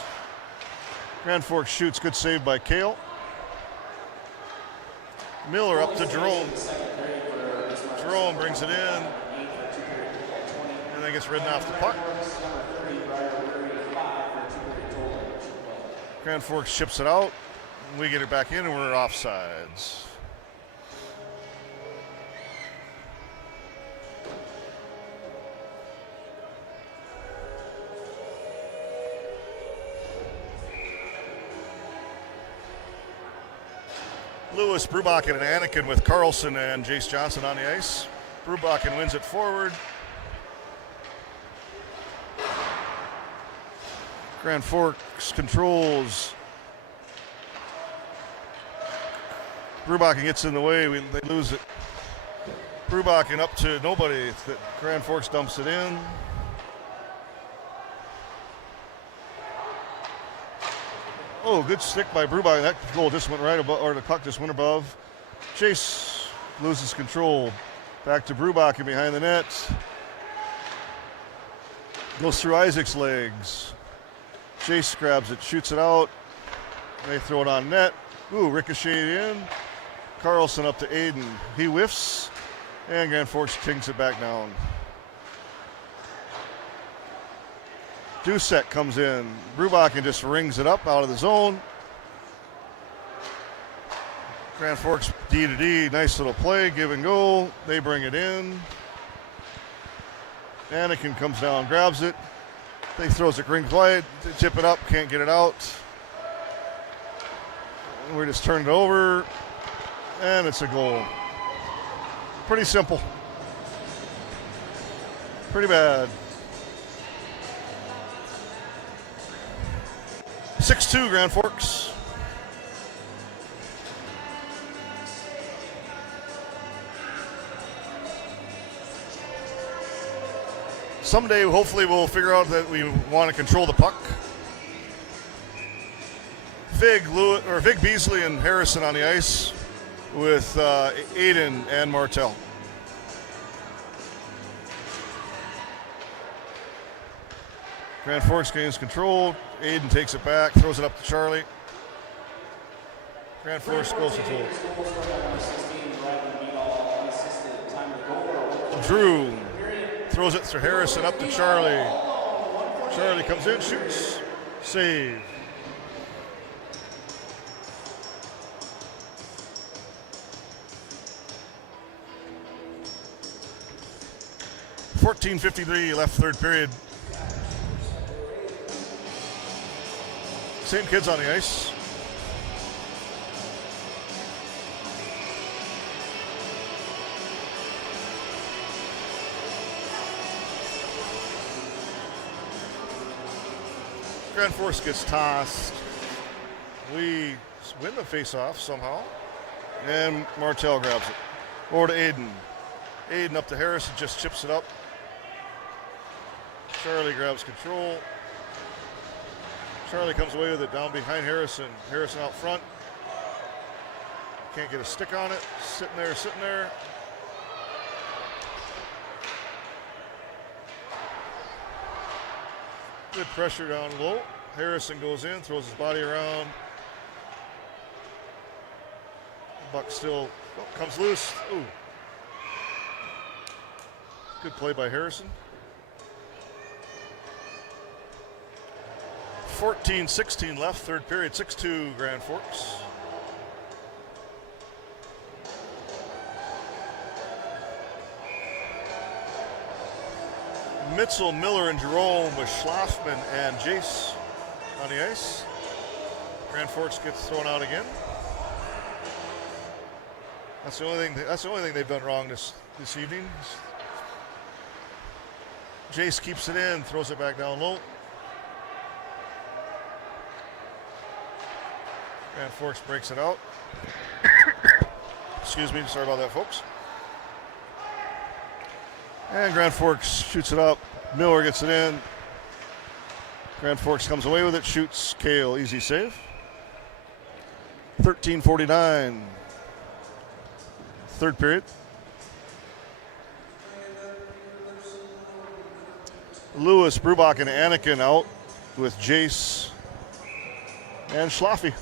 Grand Forks shoots, good save by Kale. Miller up to Jerome. Jerome brings it in, and then gets ridden off the puck. Grand Forks chips it out. We get it back in, and we're offsides. Lewis, Brubachen, and Anakin with Carlson and Jace Johnson on the ice. Brubachen wins it forward. Grand Forks controls. Brubachen gets in the way. They lose it. Brubachen up to nobody. Grand Forks dumps it in. Oh, good stick by Brubachen. That goal just went right above, or the puck just went above. Chase loses control. Back to Brubachen behind the net. Goes through Isaac's legs. Chase grabs it, shoots it out. They throw it on net. Ooh, ricocheted in. Carlson up to Aiden. He whiffs, and Grand Forks tings it back down. Dusek comes in. Brubachen just rings it up out of the zone. Grand Forks D to D. Nice little play, give and go. They bring it in. Anakin comes down, grabs it. They throws it rings wide. They tip it up, can't get it out. And we just turn it over, and it's a goal. Pretty simple. Pretty bad. 6-2 Grand Forks. Someday, hopefully, we'll figure out that we want to control the puck. Vig Beasley and Harrison on the ice with Aiden and Martell. Grand Forks gains control. Aiden takes it back, throws it up to Charlie. Grand Forks goes control. Drew throws it to Harrison up to Charlie. Charlie comes in, shoots, save. .53 left third period. Same kids on the ice. Grand Forks gets tossed. We win the face-off somehow. And Martell grabs it. Over to Aiden. Aiden up to Harrison, just chips it up. Charlie grabs control. Charlie comes away with it down behind Harrison. Harrison out front. Can't get a stick on it. Sitting there. Good pressure down low. Harrison goes in, throws his body around. Buck still comes loose. Ooh. Good play by Harrison. 14-16 left, third period, 6-2 Grand Forks. Mitchell, Miller, and Jerome with Schlafman and Jace on the ice. Grand Forks gets thrown out again. That's the only thing they've done wrong this evening. Jace keeps it in, throws it back down low. Grand Forks breaks it out. Excuse me, sorry about that, folks. And Grand Forks shoots it up. Miller gets it in. Grand Forks comes away with it, shoots Kale, easy save. 13:49, third period. Lewis, Brubachen, and Anakin out with Jace and Schlaffy.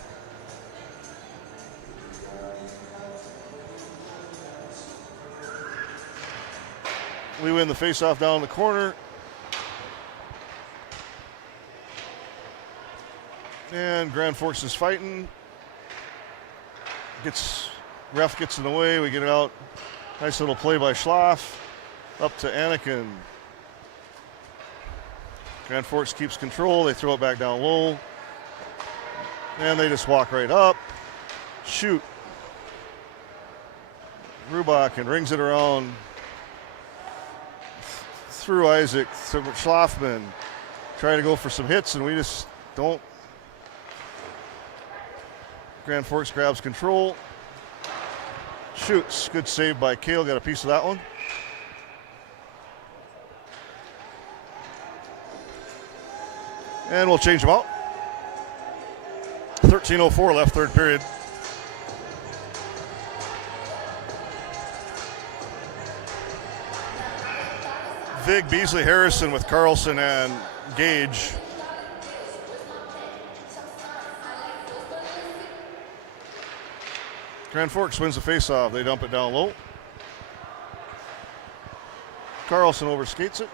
We win the face-off down in the corner. And Grand Forks is fighting. Ref gets in the way. We get it out. Nice little play by Schlaff. Up to Anakin. Grand Forks keeps control. They throw it back down low. And they just walk right up. Shoot. Rubach and rings it around through Isaac, to Schlaffman. Trying to go for some hits, and we just don't. Grand Forks grabs control. Shoots. Good save by Kale. Got a piece of that one. And we'll change them out. 13:04 left, third period. Vig, Beasley, Harrison with Carlson and Gage. Grand Forks wins the faceoff. They dump it down low. Carlson overskates it.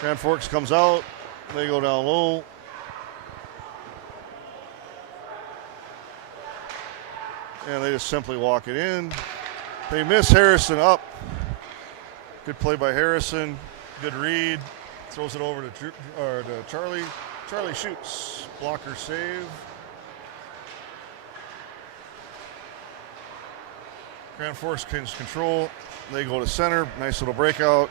Grand Forks comes out. They go down low. And they just simply walk it in. They miss Harrison up. Good play by Harrison. Good read. Throws it over to Charlie. Charlie shoots. Blocker save. Grand Forks gains control. They go to center. Nice little breakout.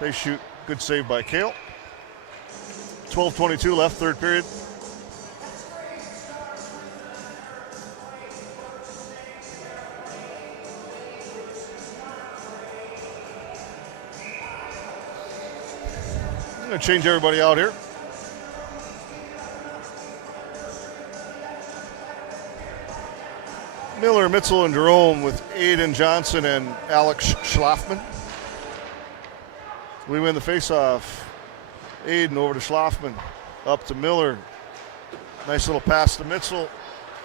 They shoot. Good save by Kale. 12:22 left, third period. I'm going to change everybody out here. Miller, Mitzel, and Jerome with Aiden Johnson and Alex Schlaffman. We win the faceoff. Aiden over to Schlaffman. Up to Miller. Nice little pass to Mitzel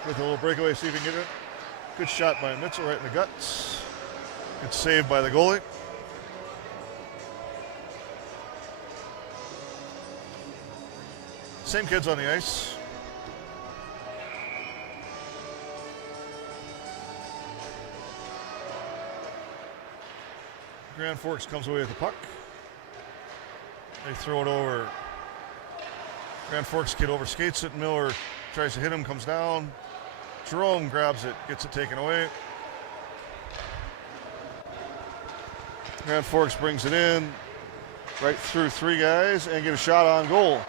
with a little breakaway. See if he can get it. Good shot by Mitzel right in the guts. Good save by the goalie. Same kids on the ice. Grand Forks comes away with the puck. They throw it over. Grand Forks kid overskates it. Miller tries to hit him, comes down. Jerome grabs it, gets it taken away. Grand Forks brings it in, right through three guys, and get a shot on goal.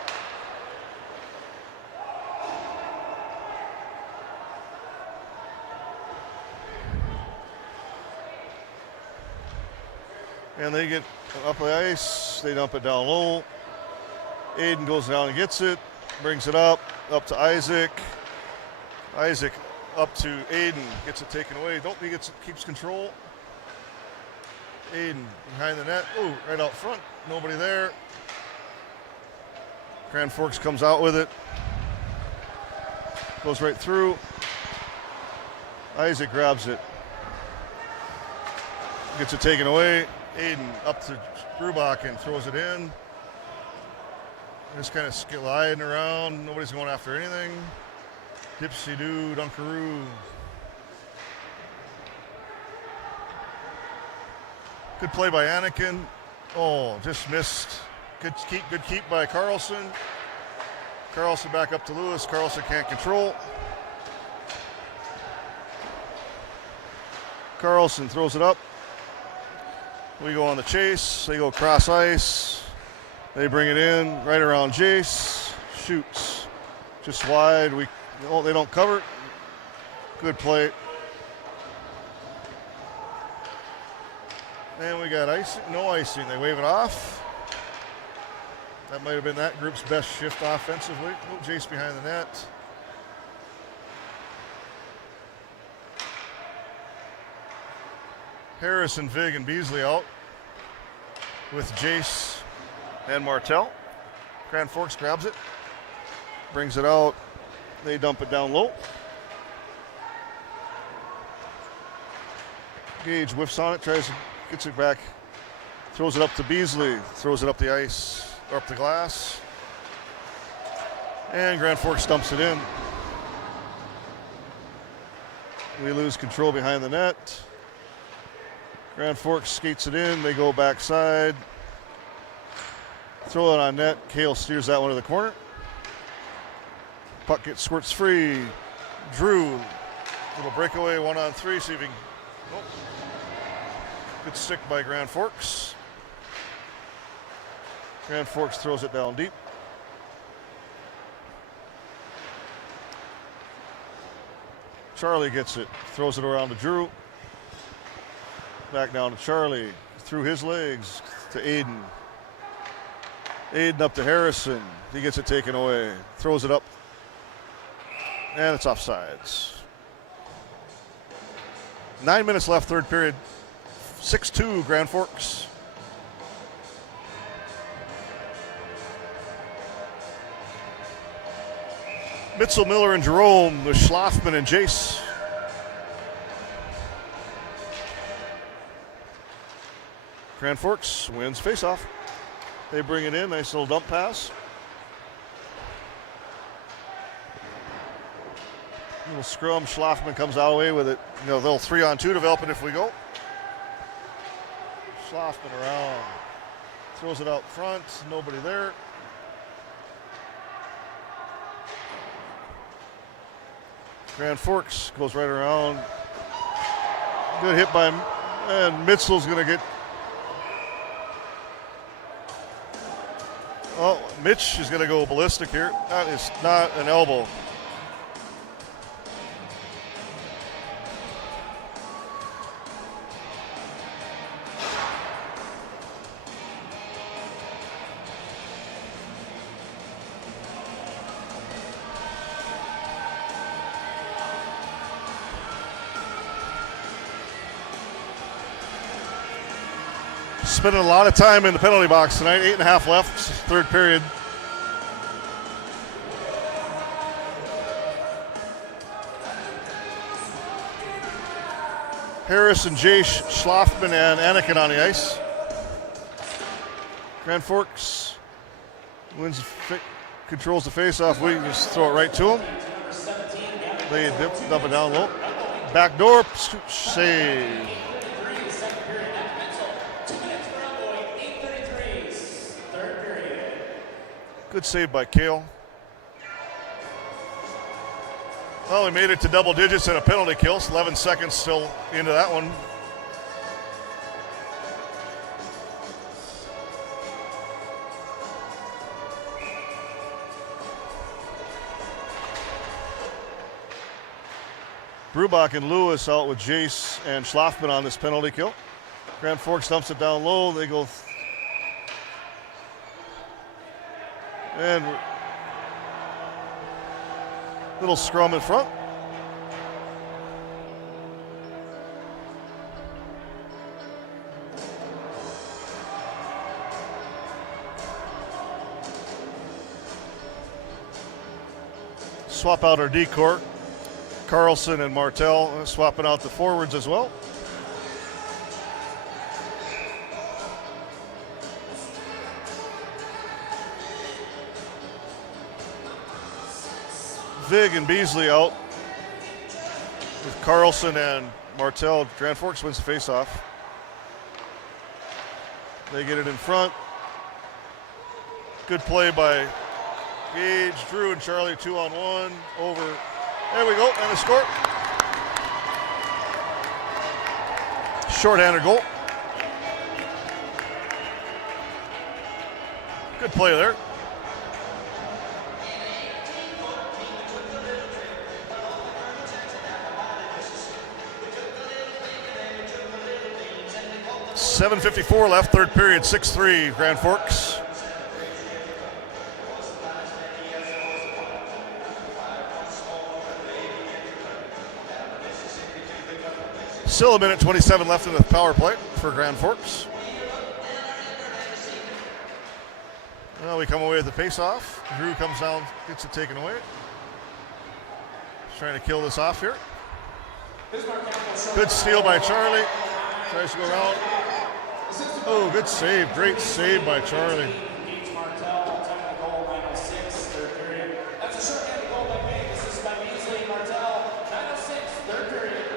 And they get up the ice, they dump it down low. Aiden goes down and gets it, brings it up to Isaac. Isaac up to Aiden, gets it taken away. Keeps control. Aiden behind the net, right out front, nobody there. Grand Forks comes out with it. Goes right through. Isaac grabs it. Gets it taken away. Aiden up to Rubach and throws it in. Just kind of sliding around. Nobody's going after anything. Dipsy-doo, Dunkaroo. Good play by Anakin. Oh, just missed. Good keep by Carlson. Carlson back up to Lewis. Carlson can't control. Carlson throws it up. We go on the chase. They go cross ice. They bring it in right around Jace. Shoots. Just wide. They don't cover. Good play. And we got icing. No icing. They wave it off. That might have been that group's best shift offensively. Jace behind the net. Harrison, Vig, and Beasley out with Jace and Martell. Grand Forks grabs it, brings it out. They dump it down low. Gage whiffs on it, gets it back, throws it up to Beasley, throws it up the ice, or up the glass. And Grand Forks dumps it in. We lose control behind the net. Grand Forks skates it in. They go backside. Throw it on net. Kale steers that one to the corner. Puck squirts free. Drew, little breakaway, 1-on-3. See if he can. Oh. Good stick by Grand Forks. Grand Forks throws it down deep. Charlie gets it, throws it around to Drew. Back down to Charlie, through his legs to Aiden. Aiden up to Harrison. He gets it taken away, throws it up, and it's offsides. 9 minutes left, third period. 6-2 Grand Forks. Mitchell, Miller, and Jerome with Schlafman and Jace. Grand Forks wins faceoff. They bring it in, nice little dump pass. Little scrum, Schlafman comes out away with it. You know, they'll 3-on-2 developing if we go. Schlafman around, throws it out front, nobody there. Grand Forks goes right around. Good hit by, and Mitchell's going to get. Oh, Mitch is going to go ballistic here. That is not an elbow. Spending a lot of time in the penalty box tonight. 8.5 left, third period. Harris and Jace, Schlafman and Anakin on the ice. Grand Forks controls the face-off. We just throw it right to him. They dump it down low. Backdoor save. Good save by Kale. Well, we made it to double digits and a penalty kill. 11 seconds still into that one. Brubach and Lewis out with Jace and Schlafman on this penalty kill. Grand Forks dumps it down low. They go and little scrum in front. Swap out our D-court. Carlson and Martell swapping out the forwards as well. Vig and Beasley out with Carlson and Martell. Grand Forks wins the faceoff. They get it in front. Good play by Gage, Drew, and Charlie. 2-on-1 over. There we go, and a score. Shorthanded goal. Good play there. .754 left, third period, 6-3, Grand Forks. Still a minute 27 left in the power play for Grand Forks. Well, we come away with the face-off. Drew comes down, gets it taken away. He's trying to kill this off here. Good steal by Charlie. Tries to go around. Oh, good save. Great save by Charlie. Gates Martell, technical goal, 9:06, third period. That's a short-handed goal by Big. This is by Beasley and Martell, 9:06, third period.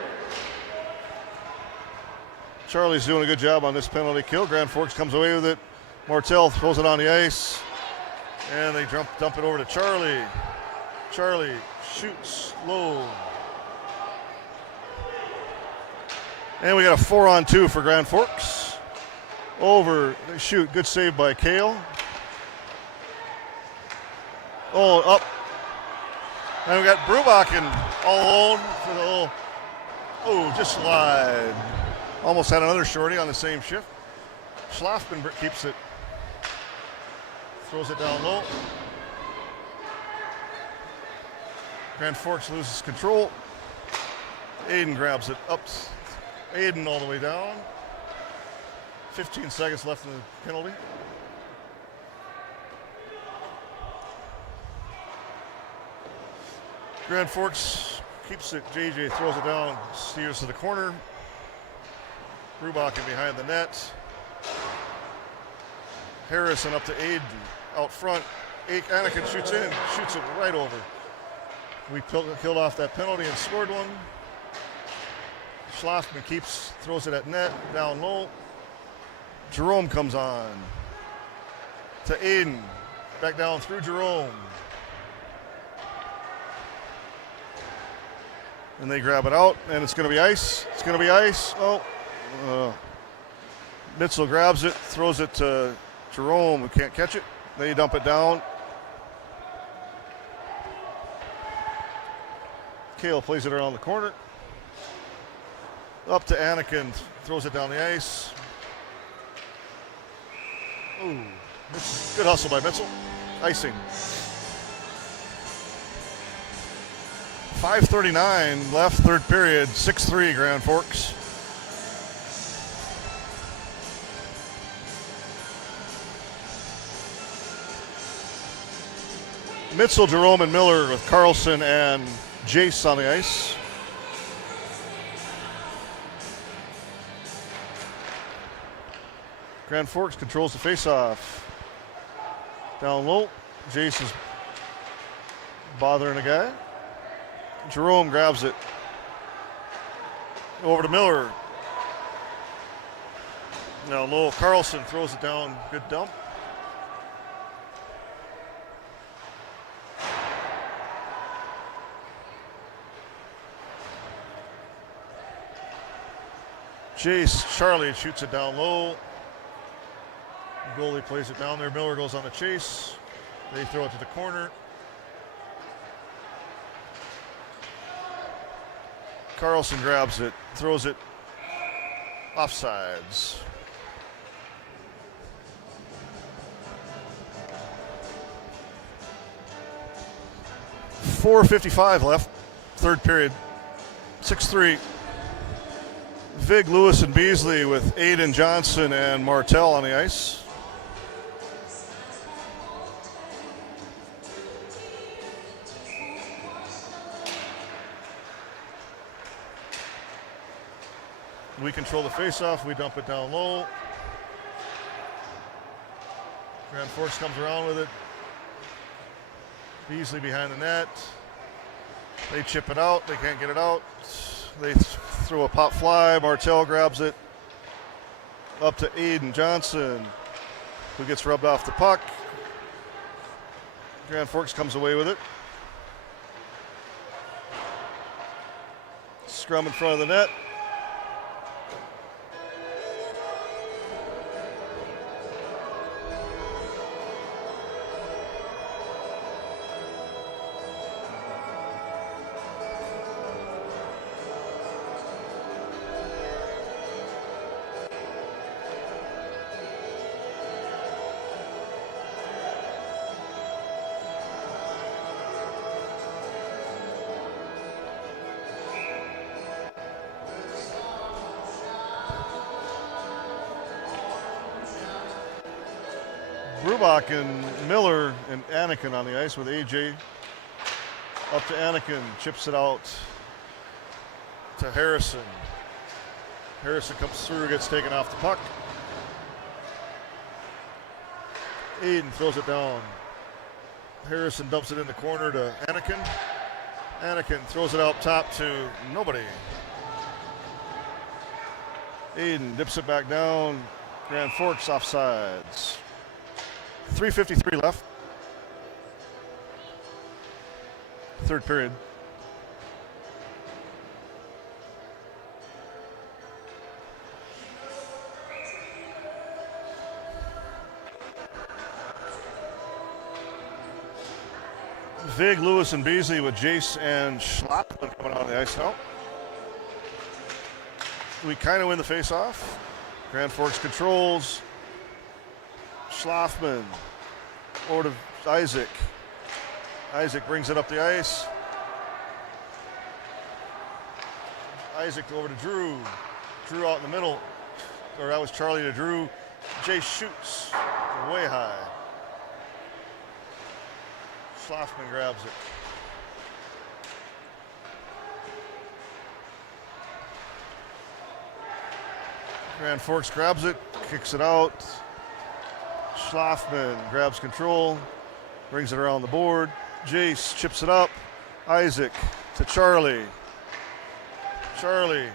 Charlie's doing a good job on this penalty kill. Grand Forks comes away with it. Martell throws it on the ice. And they dump it over to Charlie. Charlie shoots low. And we got a 4-on-2 for Grand Forks. Over, they shoot, good save by Kale. Oh, up. And we got Brubachen all alone for the little, oh, just slide. Almost had another shorty on the same shift. Schlafman keeps it. Throws it down low. Grand Forks loses control. Aiden grabs it up. Aiden all the way down. 15 seconds left in the penalty. Grand Forks keeps it. JJ throws it down, steers to the corner. Brubachen behind the net. Harrison up to Aiden out front. Anakin shoots in, shoots it right over. We killed off that penalty and scored one. Schlafman throws it at net, down low. Jerome comes on to Aiden, back down through Jerome. And they grab it out, and it's going to be ice. It's going to be ice. Oh, Mitzel grabs it, throws it to Jerome, who can't catch it. They dump it down. Kale plays it around the corner. Up to Anakin, throws it down the ice. Ooh, good hustle by Mitzel. Icing. 5:39 left, third period, 6-3 Grand Forks. Mitzel, Jerome, and Miller with Carlson and Jace on the ice. Grand Forks controls the faceoff. Down low, Jace is bothering a guy. Jerome grabs it. Over to Miller. Now low, Carlson throws it down, good dump. Charlie shoots it down low. The goalie plays it down there. Miller goes on the chase. They throw it to the corner. Carlson grabs it, throws it offsides. .455 left, third period, 6-3. Vig, Lewis, and Beasley with Aiden, Johnson, and Martell on the ice. We control the faceoff. We dump it down low. Grand Forks comes around with it. Beasley behind the net. They chip it out. They can't get it out. They throw a pop fly. Martell grabs it. Up to Aiden Johnson, who gets rubbed off the puck. Grand Forks comes away with it. Scrum in front of the net. And Miller and Anakin on the ice with AJ. Up to Anakin, chips it out to Harrison. Harrison comes through, gets taken off the puck. Aiden throws it down. Harrison dumps it in the corner to Anakin. Anakin throws it out top to nobody. Aiden dips it back down. Grand Forks offsides. 3:53 left. Third period. Vig, Lewis, and Beasley with Jace and Schlappman coming out on the ice now. We kind of win the face-off. Grand Forks controls. Schlaffman over to Isaac. Isaac brings it up the ice. Isaac over to Drew. Drew out in the middle. Or that was Charlie to Drew. Jace shoots way high. Schlaffman grabs it. Grand Forks grabs it, kicks it out. Schlaffman grabs control, brings it around the board. Jace chips it up. Isaac to Charlie. Charlie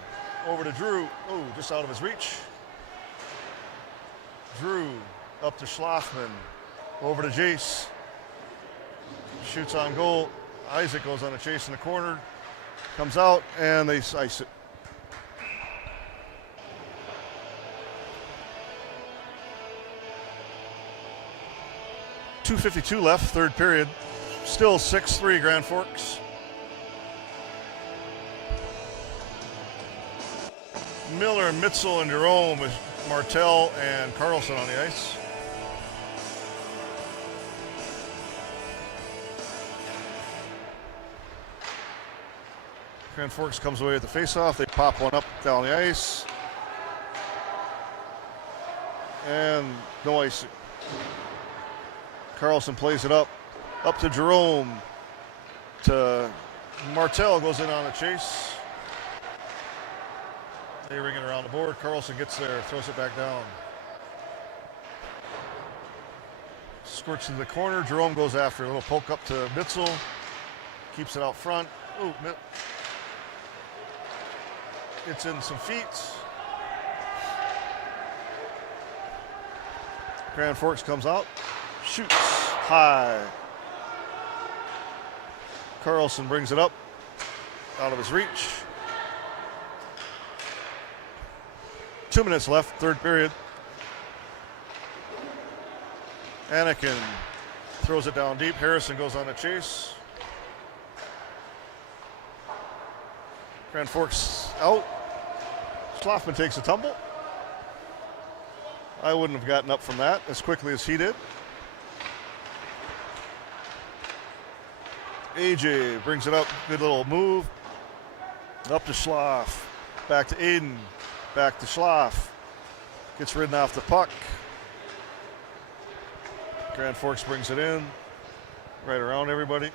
over to Drew. Oh, just out of his reach. Drew up to Schlaffman. Over to Jace. Shoots on goal. Isaac goes on a chase in the corner. Comes out, and they ice it. .252 left, third period. Still 6-3 Grand Forks. Miller, Mitzel, and Jerome with Martell and Carlson on the ice. Grand Forks comes away with the faceoff. They pop one up down the ice. And no ice. Carlson plays it up to Jerome. To Martell goes in on a chase. They ring it around the board. Carlson gets there, throws it back down. Squirts into the corner. Jerome goes after a little poke up to Mitzel. Keeps it out front. Ooh, it's in some feet. Grand Forks comes out. Shoots high. Carlson brings it up. Out of his reach. 2 minutes left, third period. Anakin throws it down deep. Harrison goes on a chase. Grand Forks out. Schlaffman takes a tumble. I wouldn't have gotten up from that as quickly as he did. AJ brings it up. Good little move. Up to Schlaff. Back to Aiden. Back to Schlaff. Gets ridden off the puck. Grand Forks brings it in. Right around everybody.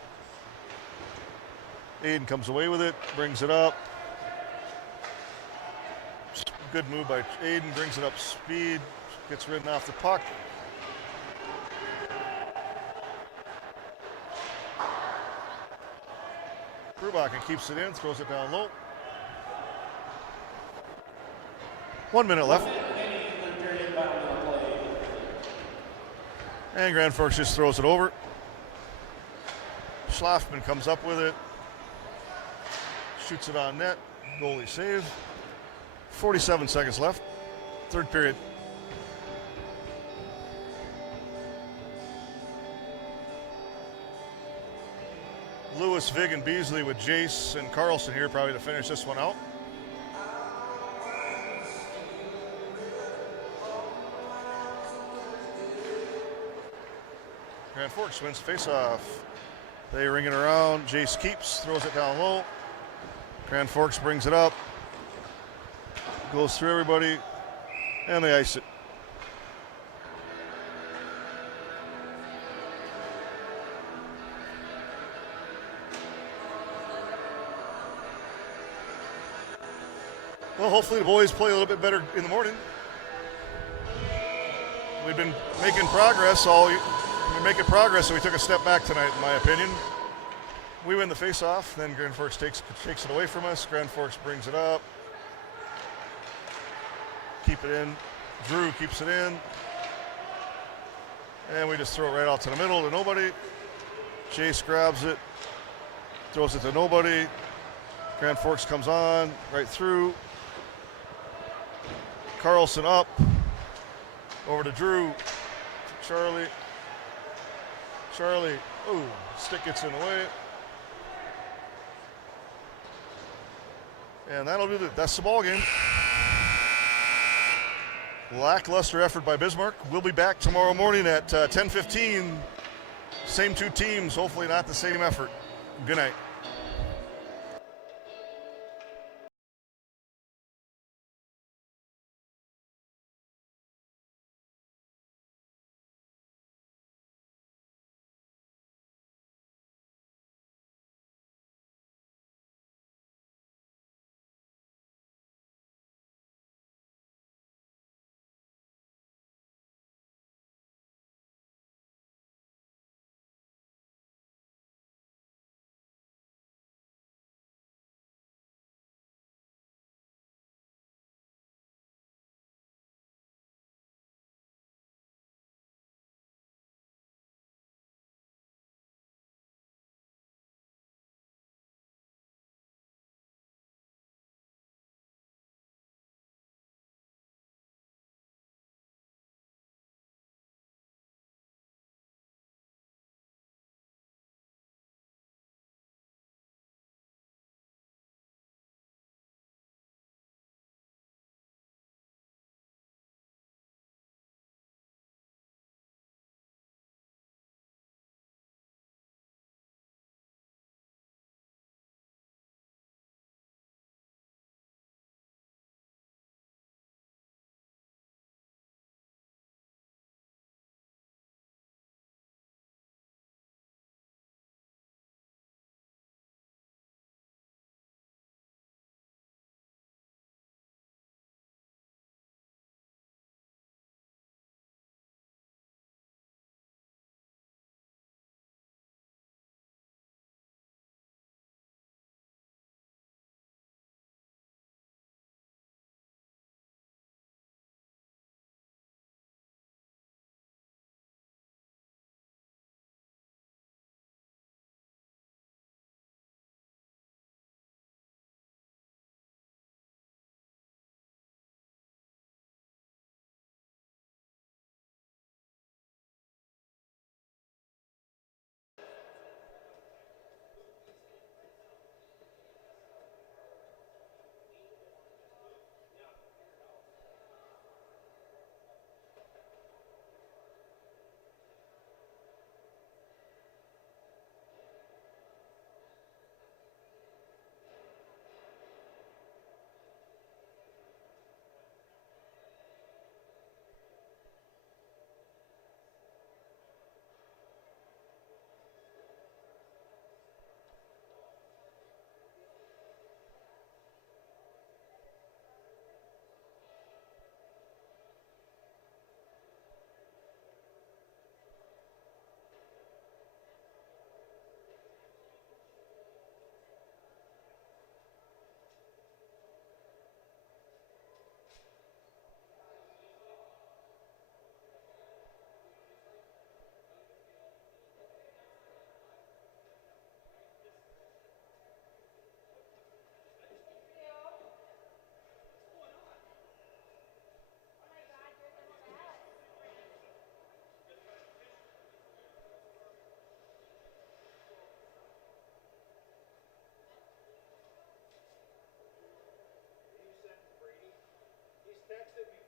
Aiden comes away with it. Brings it up. Good move by Aiden. Brings it up speed. Gets ridden off the puck. Brubachen keeps it in. Throws it down low. 1 minute left. And Grand Forks just throws it over. Schlaffman comes up with it. Shoots it on net. Goalie save. 47 seconds left. Third period. Lewis, Vig, and Beasley with Jace and Carlson here probably to finish this one out. Grand Forks wins face-off. They ring it around. Jace keeps, throws it down low. Grand Forks brings it up. Goes through everybody, and they ice it. Well, hopefully the boys play a little bit better in the morning. We've been making progress so we took a step back tonight, in my opinion. We win the face-off, then Grand Forks takes it away from us. Grand Forks brings it up. Keep it in. Drew keeps it in. And we just throw it right out to the middle to nobody. Chase grabs it, throws it to nobody. Grand Forks comes on, right through. Carlson up. Over to Drew. Charlie. Ooh, stick gets in the way. And that'll do that's the ball game. Lackluster effort by Bismarck. We'll be back tomorrow morning at 10:15. Same two teams, hopefully not the same effort. Good night. Texted me